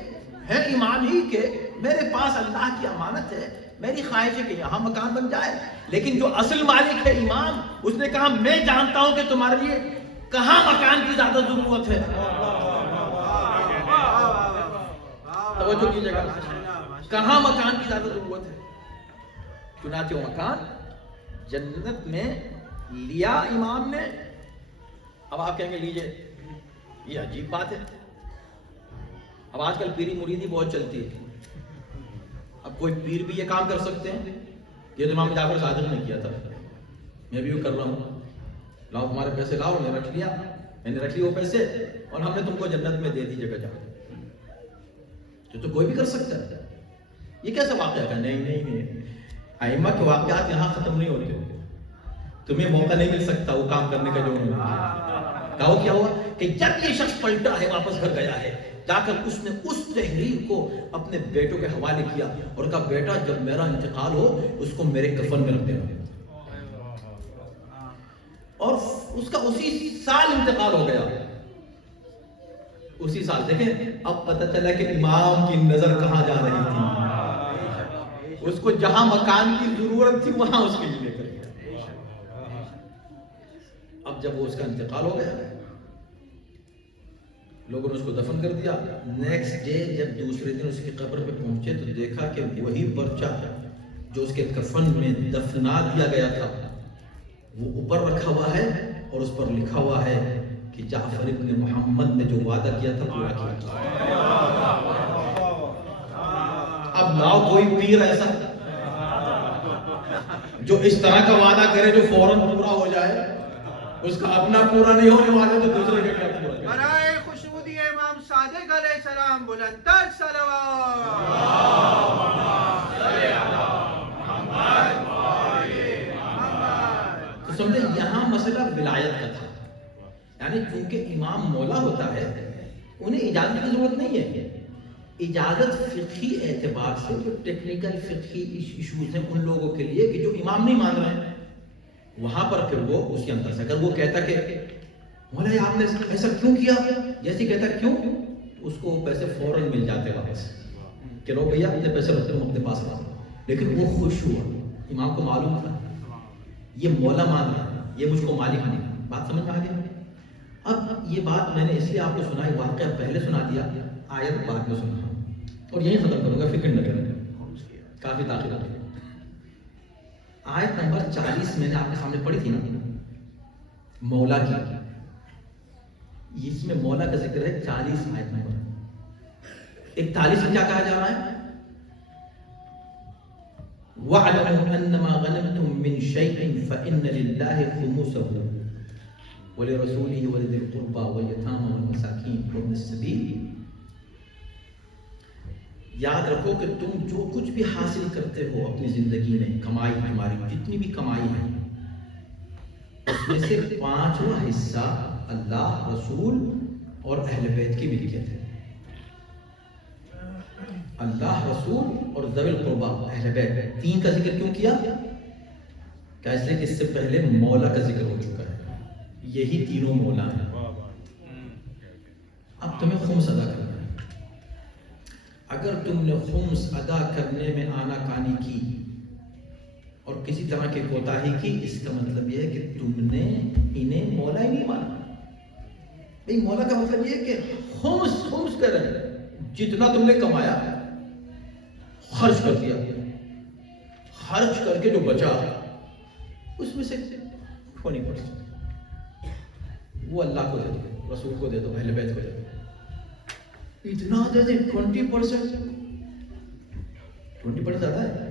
امام ہی کے، میرے پاس اللہ کی امانت ہے، میری خواہش ہے کہ یہاں مکان بن جائے. لیکن جو اصل مالک ہے امام، اس نے کہا میں جانتا ہوں کہ تمہارے لیے کہاں مکان کی زیادہ ضرورت ہے. توجہ کیجیے گا، کہاں مکان کی زیادہ ضرورت ہے. چنانچہ وہ مکان جنت میں لیا امام نے. اب آپ کہیں گے لیجئے، یہ عجیب بات ہے. اب آج کل پیری مریدی بہت چلتی ہے. اب کوئی پیر بھی یہ کام کر سکتے ہیں. یہ تو امام جعفر صادق نے کیا تھا، میں بھی وہ کر رہا ہوں. لاؤ تمہارے پیسے لاؤ، میں رکھ لیا، میں نے رکھ لی وہ پیسے اور ہم نے تم کو جنت میں دے دی جگہ جا. تو کوئی بھی کر سکتا ہے. یہ کیسا واقعہ ہے؟ نہیں، ائمہ کے واقعات یہاں ختم نہیں ہوتے. تمہیں موقع نہیں مل سکتا وہ کام کرنے کا جو انہوں نے کہا. کیا ہوا کہ جب یہ شخص پلٹا ہے، واپس گھر گیا ہے، جا کر اس نے اس تحریر کو اپنے بیٹوں کے حوالے کیا اور کہا بیٹا جب میرا انتقال ہو اس کو میرے کفن میں رکھ دینا. اور اس کا اسی سال انتقال ہو گیا. اسی سال. دیکھیں اب پتہ چلا کہ امام کی نظر کہاں جا رہی تھی. اس کو جہاں مکان کی ضرورت تھی وہاں اس کے لیے لے کر گیا. اب جب وہ اس کا انتقال ہو گیا، لوگوں نے اس کو دفن کر دیا. نیکسٹ ڈے جب دوسرے دن اس کی قبر پہ پہنچے تو دیکھا کہ وہی پرچہ جو اس کے کفن میں دفنا دیا گیا تھا وہ اوپر رکھا ہوا ہے اور اس پر لکھا ہوا ہے کہ جعفر ابن محمد نے جو وعدہ کیا تھا پورا کیا. اب لاؤ کوئی پیر ایسا جو اس طرح کا وعدہ کرے جو فوراً پورا ہو جائے. اس کا اپنا پورا نہیں ہونے والا تو دوسرے کے کیا پورا. برائے خوشنودی امام صادق علیہ السلام بلند تر صلوات. تو سمجھے یہاں مسئلہ ولایت کا تھا. یعنی چونکہ امام مولا ہوتا ہے انہیں اجازت کی ضرورت نہیں ہے. اجازت فقہی اعتبار سے جو ٹیکنیکل فقہی ایشوز ہیں ان لوگوں کے لیے کہ جو امام نہیں مان رہے ہیں وہاں پر پھر وہ اس کے اندر سے اگر وہ کہتا کہ مولا آپ نے ایسا کیوں کیا، جیسے کہتا کیوں، اس کو پیسے فوراً مل جاتے واپس کہ رو بھیا اپنے پیسے رکھتے ہوں اپنے پاس رہا. لیکن وہ خوش ہوا، امام کو معلوم تھا یہ مولا مان رہا ہے، یہ مجھ کو مالک نہیں. بات سمجھ میں آ گئی. اب یہ بات میں نے اس لیے آپ کو سنائی، واقعہ پہلے سنا دیا، آیت بعد میں سنا اور یہی ختم کروں گا، فکر نہ کریں، کافی تاخیر آ گئی. آیت نمبر 40 میں نے آپ کے سامنے پڑھی تھی نا مولا کی. اس میں مولا کا ذکر ہے 40 آیت نمبر. 41 میں کیا کہا جا رہا ہے؟ وَاعْلَمُوا أَنَّمَا غَنِمْتُم مِّن شَيْءٍ فَإِنَّ لِلَّهِ خُمُسَهُ وَلِرَسُولِهِ وَلِذِي الْقُرْبَى وَالْيَتَامَى وَالْمَسَاكِينِ وَابْنِ السَّبِيلِ. یاد رکھو کہ تم جو کچھ بھی حاصل کرتے ہو اپنی زندگی میں، کمائی تمہاری جتنی بھی کمائی ہے اس میں سے 5واں حصہ اللہ، رسول اور اہل بیت کی ملکیت ہے۔ اللہ، رسول اور ذوی القربہ، اہل بیت، 3 کا ذکر کیوں کیا؟ کیا اس لیے کہ اس سے پہلے مولا کا ذکر ہو چکا ہے، یہی تینوں مولا ہیں۔ اب تمہیں خمس ادا کرنا ہے۔ اگر تم نے خمس ادا کرنے میں آنا کانی کی اور کسی طرح کی کوتاہی کی، اس کا مطلب یہ ہے کہ تم نے انہیں مولا ہی نہیں مانا۔ بھئی مولا کا مطلب یہ ہے کہ خمس کر رہے ہیں، جتنا تم نے کمایا خرچ کر دیا، خرچ کر کے جو بچا اس میں سے 20% وہ اللہ کو دے دو، رسول کو دے دو، اہل بیت کو دے دو۔ اتنا دے دیں 20%، 20% زیادہ ہے۔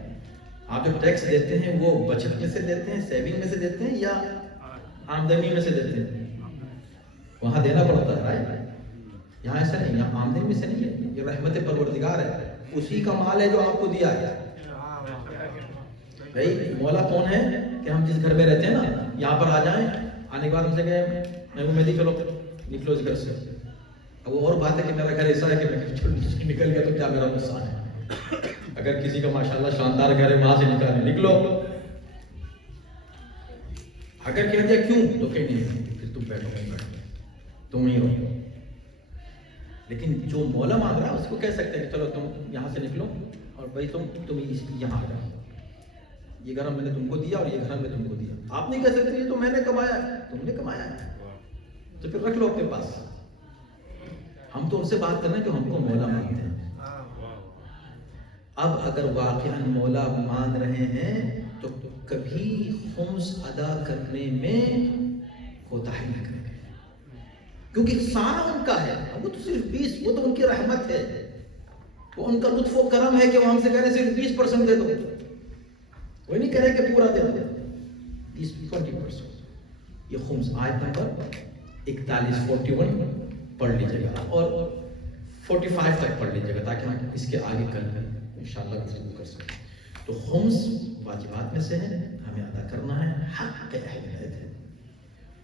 آپ جو ٹیکس دیتے ہیں وہ بچت میں سے دیتے ہیں، سیونگ میں سے دیتے ہیں، یا آمدنی میں سے دیتے ہیں؟ وہاں دینا پڑتا ہے، رائٹ؟ یہاں ایسا نہیں، یہاں آمدنی میں سے نہیں ہے، یہ رحمت پروردگار ہے، اسی کا مال ہے جو آپ کو دیا ہے۔ بھائی مولا کون ہے کہ ہم جس گھر میں رہتے ہیں نا، یہاں پر آ جائیں، آنے کے بعد ہم سے کہیں میں مہدی چلو نکلو اس گھر سے۔ اب وہ اور بات ہے کہ میرا گھر ایسا ہے کہ میں نکل گیا تو کیا میرا نقصان ہے؟ اگر کسی کا ماشاءاللہ شاندار گھر ہے، وہاں سے نکلو۔ اگر کہہ دیا کیوں تو کہ نہیں، پھر تم بیٹھو تم ہی ہو۔ لیکن جو مولا مانگ رہا ہے اس کو کہہ سکتے ہیں کہ چلو تم یہاں سے نکلو اور بھائی تم یہاں آ جاؤ، یہ گھر میں نے تم کو دیا اور یہ گھر میں تم کو دیا۔ آپ نہیں کہہ سکتے یہ تو میں نے کمایا ہے، تم نے کمایا ہے تو پھر رکھ لو اپنے پاس۔ ہم تو ان سے بات کر رہے ہیں جو ہم کو مولا مانتے ہیں۔ اب اگر واقعاً مولا مان رہے ہیں تو کبھی خمس ادا کرنے میں کوتاہی نہ کریں، کیونکہ سارا ان کا ہے، وہ تو صرف 20، وہ تو ان کی رحمت ہے، وہ ان کا لطف و کرم ہے کہ وہ ہم سے کہہ رہے صرف 20% دے دو، وہ نہیں کہہ رہے کہ پورا دے دو، 20% یہ خمس۔ آیت نمبر 41 پڑھ لیجیے گا اور 45 تک پڑھ لیجیے گا تاکہ ہم اس کے آگے کل انشاءاللہ گفتگو کر سکیں۔ تو خمس واجبات میں سے ہے، ہمیں ادا کرنا ہے، حق اہل بیت ہے۔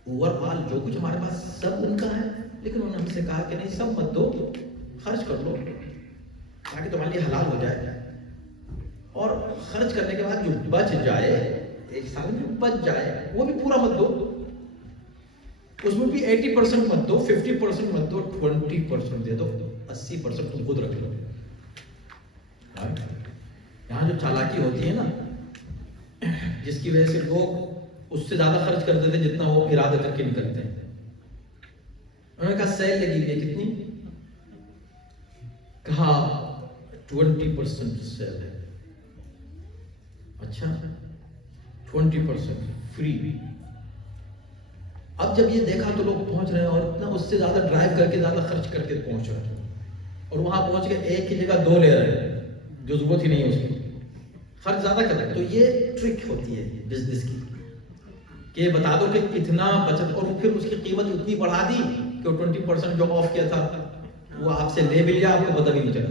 اوور آل جو کچھ ہمارے پاس سب ان کا ہے، لیکن انہوں نے ہم سے کہا کہ نہیں سب مت دو، خرچ کر لو تاکہ تمہارے لیے حلال ہو جائے، اور خرچ کرنے کے بعد جو بچ جائے، ایک سال میں جو بچ جائے وہ بھی پورا مت دو، اس میں بھی 80% مت دو، 50% مت دو، 20% دے دو، 80% تم خود رکھ لو۔ یہاں جو چالاکی ہوتی ہے نا، جس کی وجہ سے لوگ اس سے زیادہ خرچ کر دیتے جتنا وہ ارادہ کر کے نکلتے ہیں۔ انہوں نے کہا سیل لگی ہوئی ہے، کتنی؟ کہا 20% سیل ہے۔ اچھا 20% فری۔ اب جب یہ دیکھا تو لوگ پہنچ رہے ہیں اور اتنا اس سے زیادہ ڈرائیو کر کے زیادہ خرچ کر کے پہنچ رہے ہیں، اور وہاں پہنچ کے ایک کی جگہ 2 لے رہے ہیں جو ضرورت ہی نہیں ہے، اس کی خرچ زیادہ کر رہے ہیں۔ تو یہ ٹرک ہوتی ہے بزنس کی کہ بتا دو کہ اتنا بچت، اور پھر اس کی قیمت اتنی بڑھا دی کہ وہ 20% جو آف کیا تھا وہ آپ سے لے بھی لیا، آپ کو پتہ بھی نہیں چلا۔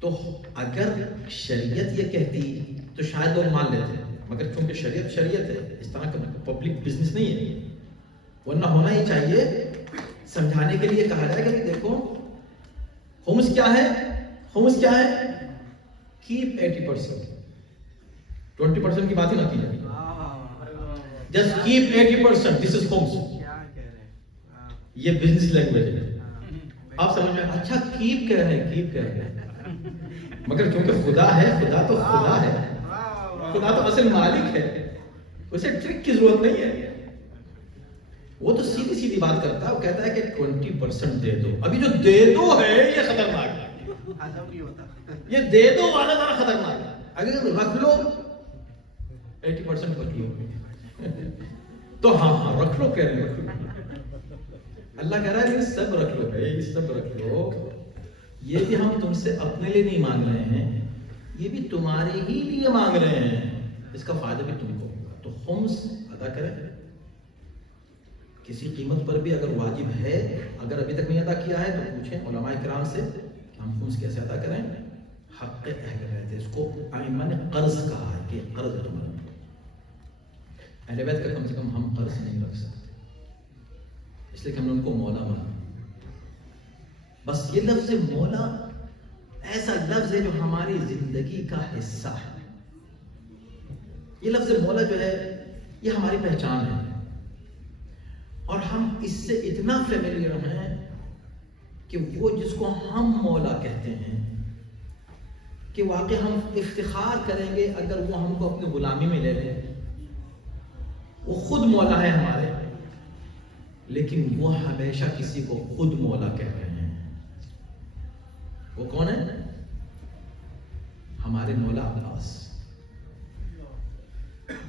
تو اگر شریعت یہ کہتی تو شاید لوگ مان لیتے، مگر چونکہ شریعت ہے، اس طرح کا پبلک بزنس نہیں ہے، ورنہ ہونا ہی چاہیے سمجھانے کے لیے کہا جائے کہ دیکھو خمس کیا ہے، خمس کیا ہے، کیپ 80%، 20% کی بات ہی نہ کی جائے، جسٹ کیپ 80%، دس از خمس۔ یہ بزنس لینگویج ہے، آپ سمجھ میں؟ اچھا کیپ کہہ رہے ہیں، کیپ کہہ رہے ہیں، مگر کیونکہ خدا ہے، خدا تو خدا ہے، خدا تو اصل مالک ہے، اسے ٹرک کی ضرورت نہیں ہے، وہ تو سیدھی سیدھی بات کرتا ہے، وہ کہتا ہے کہ 20% دے دو۔ ابھی جو دے دو ہے یہ خطرناک ہے، یہ دے دو والا ذرا خطرناک ہے۔ اگر رکھ لو 80% رکھ لو تو ہاں رکھ لو، کہہ رہے رکھ لو، اللہ کہہ رہا ہے یہ سب رکھ لو، یہ سب رکھ لو، یہ بھی ہم تم سے اپنے لیے نہیں مانگ رہے ہیں، یہ بھی تمہارے ہی لیے مانگ رہے ہیں، اس کا فائدہ بھی تم کو ہوگا۔ تو خمس ادا کریں، کسی قیمت پر بھی اگر واجب ہے، اگر ابھی تک نہیں ادا کیا ہے تو پوچھیں علماء کرام سے کہ ہم خمس کیسے ادا کریں۔ حق اہل بیت، اس کو ائمہ نے قرض کہا ہے کہ قرض تمہارا، اہل بیت کا کم سے کم ہم قرض نہیں رکھ سکتے، اس لیے کہ ہم نے ان کو مولا مانا۔ بس یہ لفظ مولا ایسا لفظ ہے جو ہماری زندگی کا حصہ ہے۔ یہ لفظ مولا جو ہے یہ ہماری پہچان ہے، اور ہم اس سے اتنا فیملیئر ہیں کہ وہ جس کو ہم مولا کہتے ہیں کہ واقعی ہم افتخار کریں گے اگر وہ ہم کو اپنی غلامی میں لے لیں۔ وہ خود مولا ہے ہمارے، لیکن وہ ہمیشہ کسی کو خود مولا کہہ رہے ہیں۔ وہ کون ہے؟ ہمارے مولا عباس۔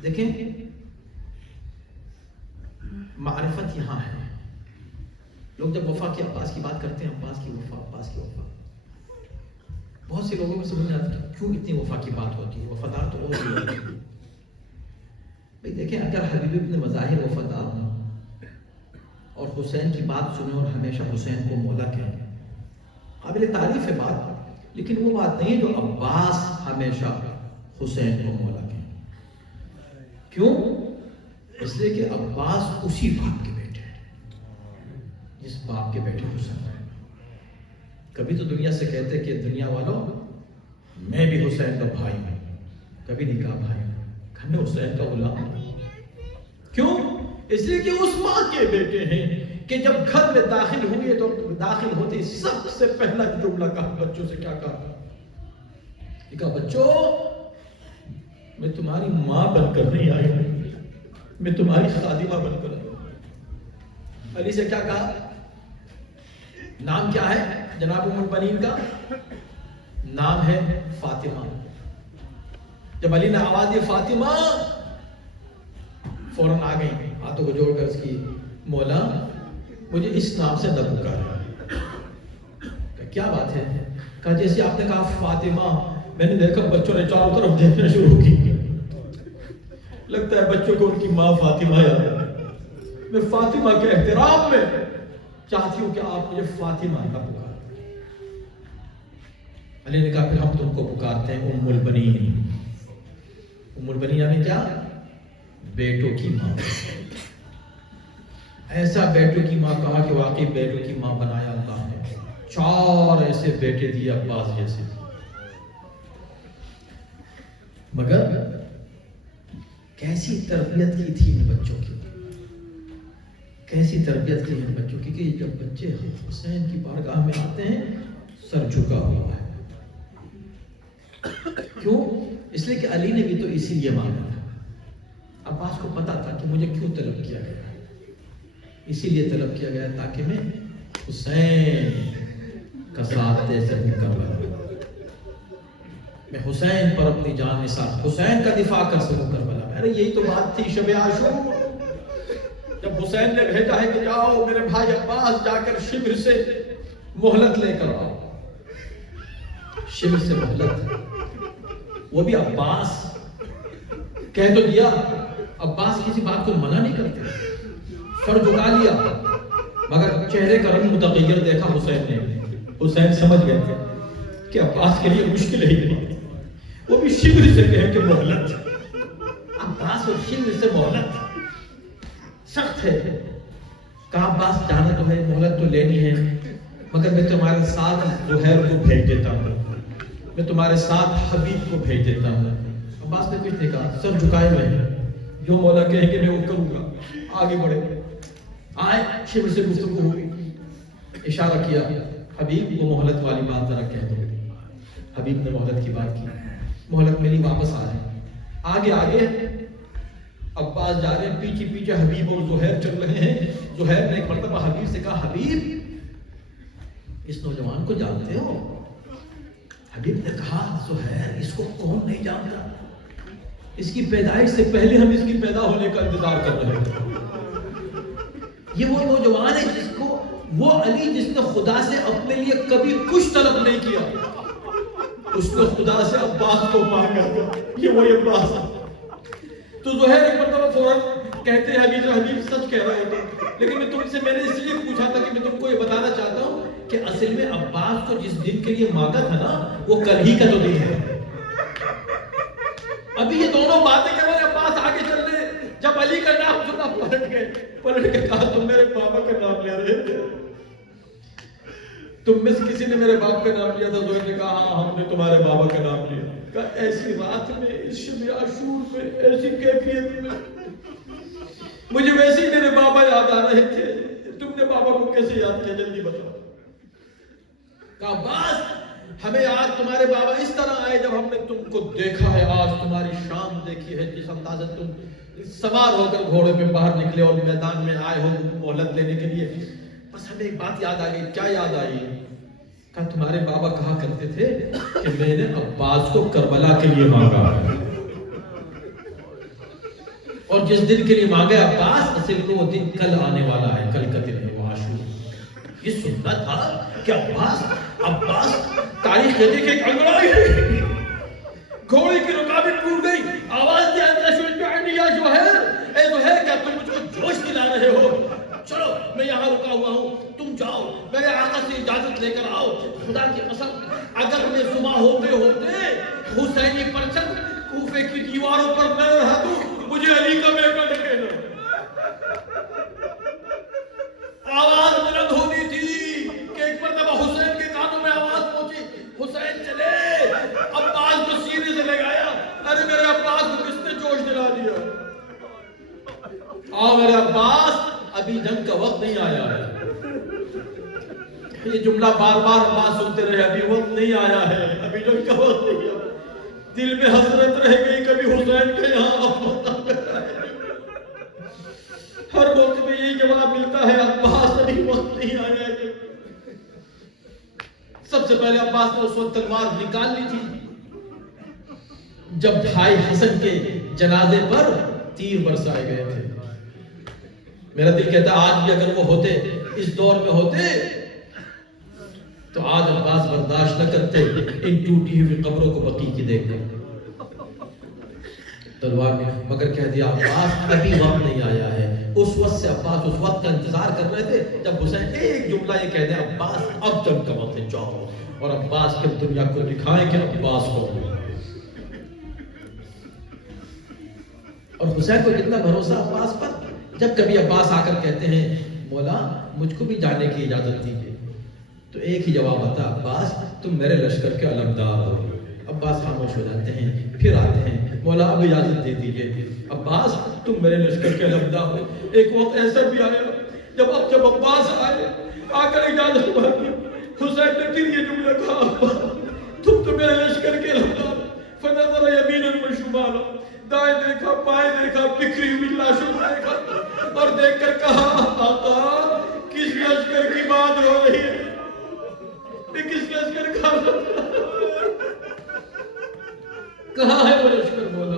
دیکھیں معرفت یہاں ہے۔ لوگ جب وفا کی عباس کی بات کرتے ہیں، عباس کی وفا، عباس کی وفا، بہت سے لوگوں کو سمجھ نہیں آتا کیوں اتنی وفا کی بات ہوتی ہے، وفادار تو اور بھی ہوتی ہے۔ بھئی دیکھیں اگر حبیب ابن مظاہر وفادار ہوں اور حسین کی بات سنیں اور ہمیشہ حسین کو مولا کہیں، قابل تعریف ہے بات، لیکن وہ بات نہیں ہے جو عباس ہمیشہ حسین کو مولا کہیں۔ کیوں؟ اس لیے کہ عباس اسی باپ کے بیٹے ہیں جس باپ کے بیٹے حسین ہیں۔ کبھی تو دنیا سے کہتے کہ دنیا والوں میں بھی حسین کا بھائی ہوں، کبھی نہیں کہا بھائی ہوں، ہمیں حسین کا غلام ہوں۔ کیوں؟ اس لیے کہ اس ماں کے بیٹے ہیں کہ جب گھر میں داخل ہوئے تو داخل ہوتے سب سے پہلا جملہ کہا بچوں سے، کیا کہا؟ یہ کہا بچوں میں تمہاری ماں بن کر نہیں آئی ہوں، میں تمہاری خادمہ بن کر آئی ہوں۔ علی سے کیا کہا؟ نام کیا ہے جناب ام البنین کا؟ نام ہے فاطمہ۔ جب علی نے آواز دی فاطمہ، فوراً آ گئی، ہاتھوں کو جوڑ کر اس کی مولا مجھے اس نام سے نہ پکارا۔ کیا بات ہے؟ کہا جیسے آپ نے کہا فاطمہ، میں نے دیکھا بچوں نے چاروں طرف دیکھنا شروع کی، لگتا ہے بچوں کو ان کی ماں فاطمہ یاد ہے۔ میں فاطمہ کے احترام میں چاہتی ہوں کہ آپ مجھے فاطمہ نہ پکاریں۔ علی نے کہا پھر ہم تم کو پکارتے ہیں ام البنین۔ ام البنین یعنی کیا؟ بیٹوں کی ماں۔ ایسا بیٹوں کی ماں کہا کہ واقعی بیٹوں کی ماں بنایا اللہ نے، 4 ایسے بیٹے دیے عباس جیسے۔ مگر کیسی تربیت کی تھی ان بچوں کی، کیسی تربیت کی ان بچوں کی کہ جب بچے حسین کی بارگاہ میں آتے ہیں سر جھکا ہوا ہے۔ کیوں؟ اس لیے کہ علی نے بھی تو اسی لیے مانگا تھا۔ عباس کو پتا تھا کہ مجھے کیوں طلب کیا گیا، اسی لیے طلب کیا گیا تاکہ میں حسین کا ساتھ دے سکوں کربلا، میں حسین پر اپنی جان نثار، حسین کا دفاع کر سکوں کربلا میں۔ ارے یہی تو بات تھی شب عاشور، جب حسین نے بھیجا ہے کہ جاؤ میرے بھائی عباس جا کر شبر سے مہلت لے کر آؤ، شبر سے مہلت، وہ بھی عباس کہہ تو دیا، عباس کسی بات کو منع نہیں کرتے، سر جھکا لیا، مگر چہرے کا رنگ متغیر دیکھا حسین نے، حسین سمجھ گئے تھے کہ عباس کے لیے مشکل ہی نہیں، وہ بھی شبر سے کہے کہ مہلت، عباس اور شبر سے مہلت سخت ہے۔ کہا عباس جانا تو ہے، مہلت تو لینی ہے، مگر میں تمہارے ساتھ زہیر کو بھیج دیتا ہوں، میں تمہارے ساتھ حبیب کو بھیج دیتا ہوں۔ عباس نے کچھ نہیں کہا، سر جھکائے ہوئے ہیں، جو مولا کہیں گے میں وہ کروں گا۔ آگے بڑھے، آئے، شبر سے گفتگو ہوئی، اشارہ کیا، حبیب وہ مہلت والی بات ذرا کہہ دو۔ حبیب نے مہلت کی بات کی، مہلت میری واپس آ رہے ہیں۔ آگے آگے عباس جا رہے ہیں، پیچھے پیچھے حبیب اور زہیر چل رہے ہیں۔ زہیر نے ایک مرتبہ حبیب سے کہا حبیب اس نوجوان کو جانتے ہو؟ حبیب نے کہا زہیر اس کو کون نہیں جانتا، اس کی پیدائش سے پہلے ہم اس کی پیدا ہونے کا انتظار کر رہے ہیں۔ یہ وہ نوجوان ہے جس کو وہ علی جس نے خدا سے اپنے لیے کبھی کچھ طلب نہیں کیا، اس نے خدا سے عباس کو مانگا، یہ وہی عباس ہے۔ تو زہیر ایک مرتبہ فوراً کہتے ہیں حبیب سچ کہہ رہے تھے، لیکن میں نے اس لیے پوچھا تھا کہ میں تم کو یہ بتانا چاہتا ہوں کہ اصل میں عباس کو جس دن کے لیے مانگا تھا نا وہ کل ہی کا تو دن ہے۔ ابھی یہ دونوں باتیں کر رہے ہیں، عباس آگے چل رہے، جب علی تم میں سے کسی نے میرے باپ کا نام لیا تھا؟ زہیر نے کہا ہاں ہم نے تمہارے بابا کا نام لیا. کہا ایسی رات میں اس شب عاشور میں ایسی کیفیت میں مجھے ویسے ہی میرے بابا یاد آ رہے تھے. تم نے بابا کو کیسے یاد کیا جلدی بتاؤ. کہا عباس ہمیں آج تمہارے بابا اس طرح آئے جب ہم نے تم کو دیکھا ہے, آج تمہاری شان دیکھی ہے, جس انداز سے تم سوار ہو کر گھوڑے پہ باہر نکلے اور میدان میں آئے ہو مہلت لینے کے لیے. بس ہمیں ایک بات یاد آ گئی. کیا یاد آئی؟ کہا تمہارے بابا کہا کرتے تھے کہ میں نے عباس کو کربلا کے لیے مانگا ہے, اور جس دن کے لیے مانگا عباس اصل میں وہ دن کل آنے والا ہے, کل کا دن ہے وہ عاشور. یہ سننا تھا کہ عباس تاریخ کہتی کہ ایک انگڑائی گھوڑے کی رکابٹ ٹوٹ گئی, آواز دیا یا زہیر, اے زہیر کیا تم مجھ کو جوش دلا رہے ہو؟ چلو میں یہاں رکا ہوا ہوں, تم جاؤ میرے آقا سے اجازت لے کر آؤ. خدا کی قسم اگر میں صبح ہوتے ہوتے حسینی پرچم کوفے کی دیواروں پر نہ رہا تو مجھے علی کا بیٹا لگے نا. آواز بلند ہونی تھی کہ ایک مرتبہ حسین کے کانوں میں آواز پہنچی, حسین چلے. عباس کو سینے سے لگایا, ارے میرے عباس کو کس نے جوش دلا دیا؟ آؤ میرے عباس, ابھی جنگ کا وقت نہیں آیا ہے. یہ جملہ بار بار عباس سنتے رہے, ابھی وقت نہیں آیا ہے, ابھی جنگ کا وقت نہیں آیا. دل میں حسرت رہ گئی کبھی حسین کے یہاں. ہر وقت میں یہی جواب ملتا ہے, عباس ابھی وقت نہیں آیا ہے. سب سے پہلے عباس نے اس وقت تلوار نکال لی تھی جب بھائی حسن کے جنازے پر تیر برسائے گئے تھے. میرا دل کہتا آج بھی اگر وہ ہوتے, اس دور میں ہوتے, تو آج عباس برداشت نہ کرتے ان ٹوٹی ہوئی قبروں کو بقیع کی دیکھ کر. تلوار نے مگر کہہ دیا عباس ابھی وقت نہیں آیا ہے. اس وقت سے عباس اس وقت کا انتظار کر رہے تھے جب حسین ایک جملہ یہ کہہ دے, عباس اب جنگ کا وقت ہے, جاؤ. اور عباس کے دنیا کو دکھائیں کہ عباس کو. اور حسین کو کتنا بھروسہ عباس پر, جب کبھی عباس آ کر کہتے ہیں مولا مجھ کو بھی جانے کی اجازت دیجیے, تو ایک ہی جواب آتا, عباس تم میرے لشکر کے علمدار ہو. عباس خاموش ہو جاتے ہیں, پھر آتے ہیں, مولا اب اجازت دے دیجیے. عباس تم میرے لشکر کے علمدار ہو. ایک وقت ایسا بھی آیا جب عباس آئے, آ کر اجازت مانگی, حسین نے پھر یہ جملہ کہا تم تو میرے لشکر کے علمدار. فنظر یمینا و شمالا, دائیں دیکھا بائیں دیکھا, بکھری ہوئی لاشوں کو دیکھا, اور دیکھ کر کہا آقا کس لشکر کی بات ہو رہی ہے, کس لشکر کا کہاں ہے وہ لشکر؟ بولا.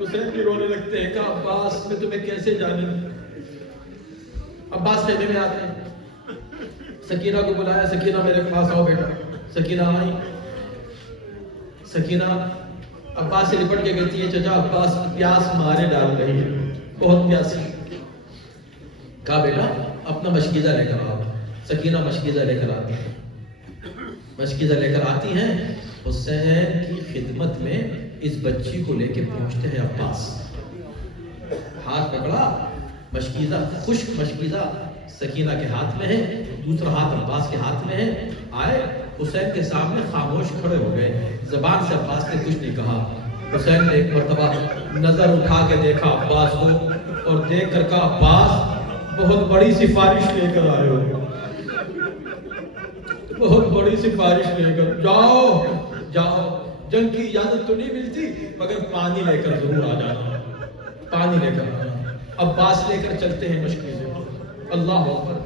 حسین بھی رونے لگتے ہیں, کہا عباس میں تمہیں کیسے جانوں. عباس خیمے میں آتے ہیں, سکینہ کو بلایا, سکینہ میرے پاس آؤ بیٹا. سکینہ آئی. سکینہ عباس سے لپٹ کے کہتی ہے چچا عباس پیاس مارے ڈال رہی ہے, بہت پیاسی. کہا بیٹا اپنا مشکیزہ لے کر آؤ. سکینہ مشکیزہ لے کر آتی ہے. مشکیزہ لے کر آتی ہیں. حسین کی خدمت میں اس بچی کو لے کے پہنچتے ہیں عباس. ہاتھ پکڑا, مشکیزہ خشک مشکیزہ سکینہ کے ہاتھ میں ہے, دوسرا ہاتھ عباس کے ہاتھ میں ہے. آئے حسین کے سامنے خاموش کھڑے ہو گئے, زبان سے عباس نے کچھ نہیں کہا. حسین نے ایک مرتبہ نظر اٹھا کے دیکھا عباس کو, اور دیکھ کر کہا عباس بہت بڑی سفارش لے کر آئے ہو, بہت بڑی سفارش لے کر جاؤ. جاؤ, جنگ کی اجازت تو نہیں ملتی مگر پانی لے کر ضرور آ جانا, پانی لے کر آنا. عباس لے کر چلتے ہیں مشکل سے. اللہ اکبر,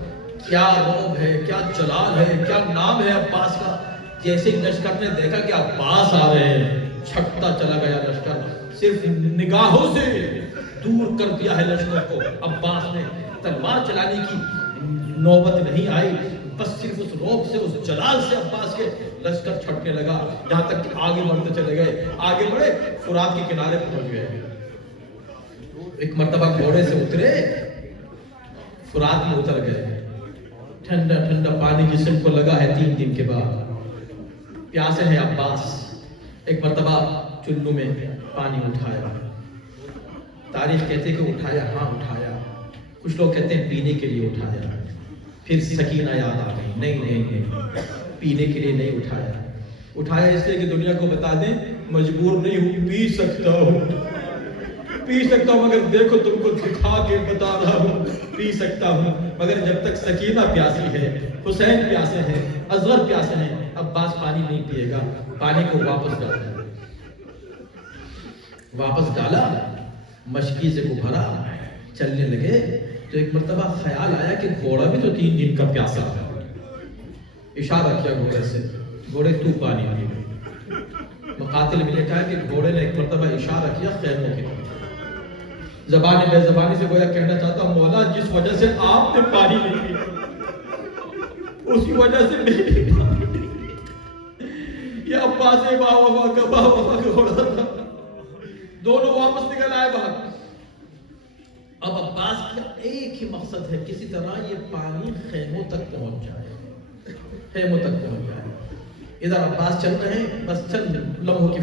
کیا روب ہے, کیا جلال ہے, کیا نام ہے عباس کا. جیسے لشکر نے دیکھا کہ عباس آ رہے ہیں, چھکتا چلا گیا لشکر. صرف نگاہوں سے دور کر دیا ہے لشکر کو عباس نے. تلوار چلانے کی نوبت نہیں آئی, بس صرف اس روب سے, اس جلال سے عباس کے لشکر چھٹنے لگا, یہاں تک کہ آگے بڑھتے چلے گئے. آگے بڑھے, فرات کے کنارے پہنچ گئے. ایک مرتبہ گھوڑے سے اترے, فرات میں اتر گئے. ٹھنڈا ٹھنڈا پانی جسم کو لگا ہے 3 دن کے بعد. پیاسے ہیں عباس. ایک مرتبہ چلو میں پانی اٹھایا. تاریخ کہتے کہ اٹھایا, ہاں اٹھایا. کچھ لوگ کہتے ہیں پینے کے لیے اٹھایا. پھر سکینہ یاد آ گئی، نہیں پینے کے لیے نہیں اٹھایا اس لیے کہ دنیا کو بتا دیں مجبور نہیں ہوں، پی سکتا ہوں مگر دیکھو تم کو دکھا کے بتا رہا ہوں پی سکتا ہوں، مگر جب تک سکینہ پیاسی ہے، حسین پیاسے ہیں، اصغر پیاسے ہیں، عباس پانی نہیں پیے گا۔ پانی کو واپس ڈالا، مشکیزے کو بھرا، چلنے لگے تو ایک مرتبہ خیال آیا کہ گھوڑا بھی تو 3 دن کا پیاسا ہے۔ اشارہ کیا گھوڑے سے، گھوڑے تو پانی پی۔ مقاتل میں لکھا ہے کہ گھوڑے نے ایک مرتبہ اشارہ کیا خیموں کی طرف، زبان بے زبانی سے گویا کہنا چاہتا ہوں مولا جس وجہ سے آپ نے پانی نہیں پیا اسی وجہ سے میں بھی پانی نہیں پیا۔ یہ عباس با وفا کا گھوڑا تھا، دونوں واپس نکل آئے باہر۔ اب عباس کا ایک ہی مقصد ہے، کسی طرح یہ پانی خیموں تک پہنچ جائے۔ ادھر عباس چل رہے ہیں، بس چند لمحوں کی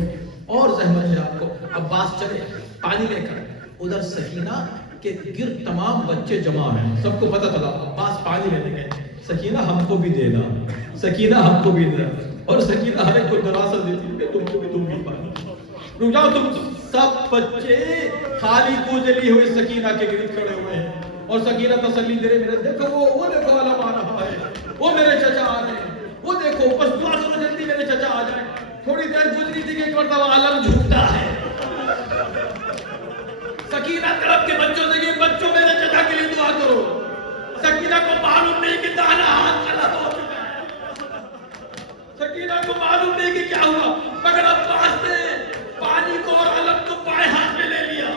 اور زحمت ہے آپ کو، عباس چلے پانی لے کر، ادھر سکینہ کے گرد تمام بچے جمع ہیں، سب کو پتہ چلا عباس پانی لینے گئے، سکینہ ہم کو بھی دینا، اور سکینہ ہر ایک کو دراصل دیتی ہے تم بھی پانی، رک جاؤ تم سب بچے خالی کوزلی ہوئے سکینہ کے گرد کھڑے ہوئے ہیں، اور سکینہ تسلی دے رہے میرے دیکھو وہ دیکھو علم آ رہا ہے، وہ میرے چچا آ رہے ہیں، وہ دیکھو بس دعا کرو جلدی میرے چچا آ جائیں۔ تھوڑی دیر گزری تھی کہ ایک مرتبہ علم جھوٹا ہے، سکینہ طرف کے بچوں سے کہ بچوں میرے چچا کے لیے دعا کرو۔ سکینہ کو معلوم نہیں کہ دانا ہاتھ خراب ہو چکا ہے، سکینہ کو معلوم نہیں کہ کیا ہوا، مگر عباس نے پانی کو اور علم کو بائیں ہاتھ میں لے لیا،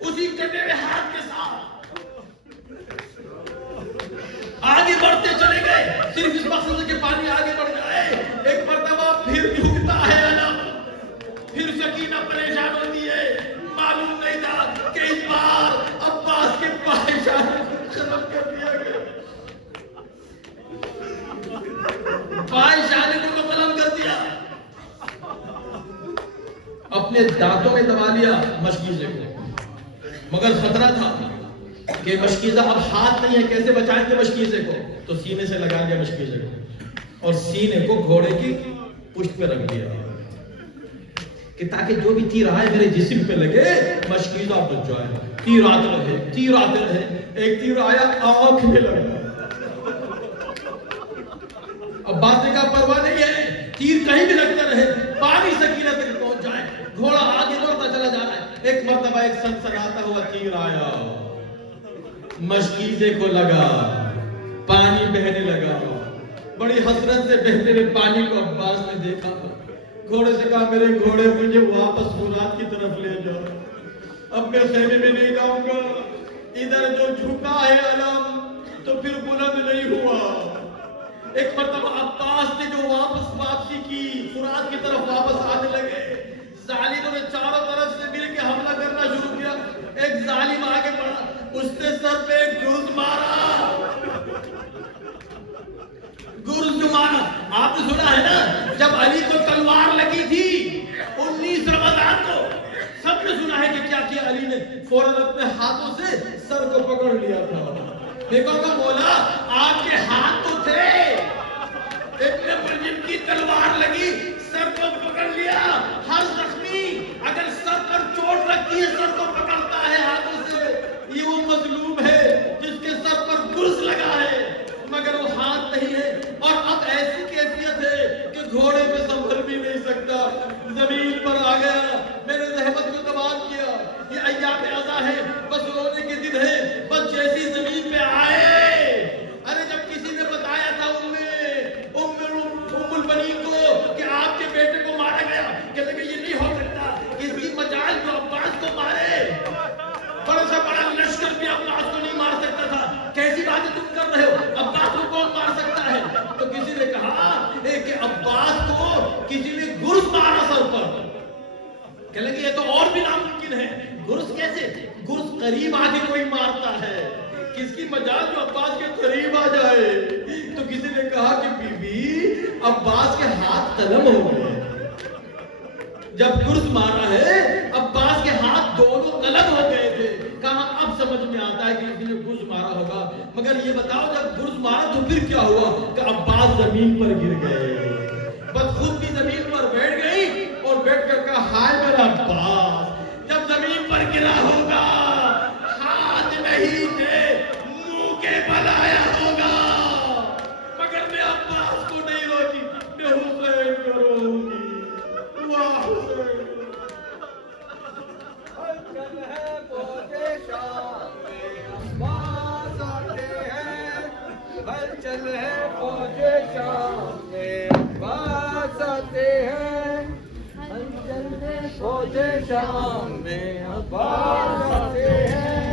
اسی کٹے ہوئے ہاتھ کے ساتھ آگے بڑھتے چلے گئے، صرف اس مقصد سے کہ پانی آگے بڑھ جائے۔ ایک مرتبہ پھر جھکتا ہے علم، پھر سکینہ پریشان ہوتی ہے، معلوم نہیں تھا کہ اس بار عباس کے پریشان ختم کر دیا گیا، پریشانی کو ختم کر دیا، اپنے دانتوں میں دبا لیا مشکیزے کو، مگر خطرہ تھا کہ مشکیزہ اب ہاتھ نہیں ہے، کیسے بچائیں گے مشکیزے کو، تو سینے سے لگا دیا مشکیزے کو، اور سینے کو گھوڑے کی پشت پہ رکھ دیا کہ تاکہ جو بھی تیر آئے میرے جسم پہ لگے مشکیزہ بچ جائے۔ تیر آتے رہے، ایک تیر آیا آنکھ میں لگا، اب بات کا پرواہ نہیں ہے، تیر کہیں بھی لگتے رہے، پانی سکینہ تک پہنچ جائے، گھوڑا آگے بڑھتا چلا جا رہا ہے۔ ایک مرتبہ ایک سنسناتا ہوا تیر آیا، مشکیزے کو لگا، پانی بہنے لگا، بڑی حسرت سے بہتے ہوئے پانی کو عباس نے دیکھا، گھوڑے سے کہا میرے گھوڑے مجھے واپس فرات کی طرف لے جاؤ، اب میں خیمے میں نہیں جاؤں گا، ادھر جو جھکا ہے علم تو پھر بلند نہیں ہوا۔ ایک مرتبہ عباس نے جو واپسی کی، فرات کی طرف واپس آنے لگے، ظالموں نے چاروں طرف سے مل کے حملہ کرنا شروع کیا، ایک ظالم آگے بڑھا، اس نے سر پہ گرز مارا، آپ نے سنا ہے نا جب علی کو تلوار لگی تھی 19 رمضان کو، سب نے سنا ہے کہ کیا کیا علی نے، فوراً اپنے ہاتھوں سے سر کو پکڑ لیا تھا۔ دیکھو کہ مولا آپ کے ہاتھ تو تھے، ابن ملجم کی تلوار لگی، سر کو پکڑ لیا، ہر زخمی اگر سر پر چوٹ لگتی ہے سر کو پکڑتا ہے ہاتھوں سے، یہ وہ مظلوم ہے جس کے سر پر گرز لگا ہے مگر وہ ہاتھ نہیں ہے، اور اب ایسی کیفیت ہے کہ گھوڑے پہ سنبھل بھی نہیں سکتا، زمین پر آ گیا، میں نے زحمت کو تمام کیا، یہ ایام عزا ہے، بس رونے کے دن ہے، بس جیسی زمین پہ آئے، ارے جب کسی نے بتایا تھا ام البنین کو کہ آپ کے بیٹے کو مارا گیا، کہتے کہ یہ نہیں ہو سکتا، اس کی مجال جو عباس کو مارے، بڑا سا بڑا لشکر بھی عباس کو نہیں مار سکتا تھا، کیسی باتیں تم کر رہے ہو، عباس کو کون مار سکتا ہے؟ تو کسی نے کہا کہ عباس کو کسی نے گرز مارا سر پر، کہنے لگے یہ تو اور بھی ناممکن ہے، گرز کیسے؟ گرز قریب آ کے کوئی مارتا ہے، کس کی مجال جو عباس کے قریب آ جائے، تو کسی نے کہا کہ بی بی عباس کے ہاتھ قلم ہو گئے، جب گرز مارا ہے عباس کے ہاتھ دونوں قلم ہو گئے تھے، کہا اب سمجھ میں آتا ہے کہ کسی نے گرز مارا ہوگا مگر یہ بتاؤ جب گرز مارا تو پھر کیا ہوا کہ عباس زمین پر گر گئے. بس خود بھی زمین پر بیٹھ گئی اور بیٹھ کر کہا ہائے میرا عباس جب زمین پر گرا ہوگا ہاتھ نہیں تھے منہ کے بل آیا ہوگا مگر میں عباس کو نہیں روتی میں حسین کو روؤں گی. واہ حسین. ہلچل ہے فوج شام میں عباس آتے ہیں. ہلچل ہے فوج شام میں عباس آتے ہیں. ہلچل ہے فوج شام میں عباس آتے ہیں.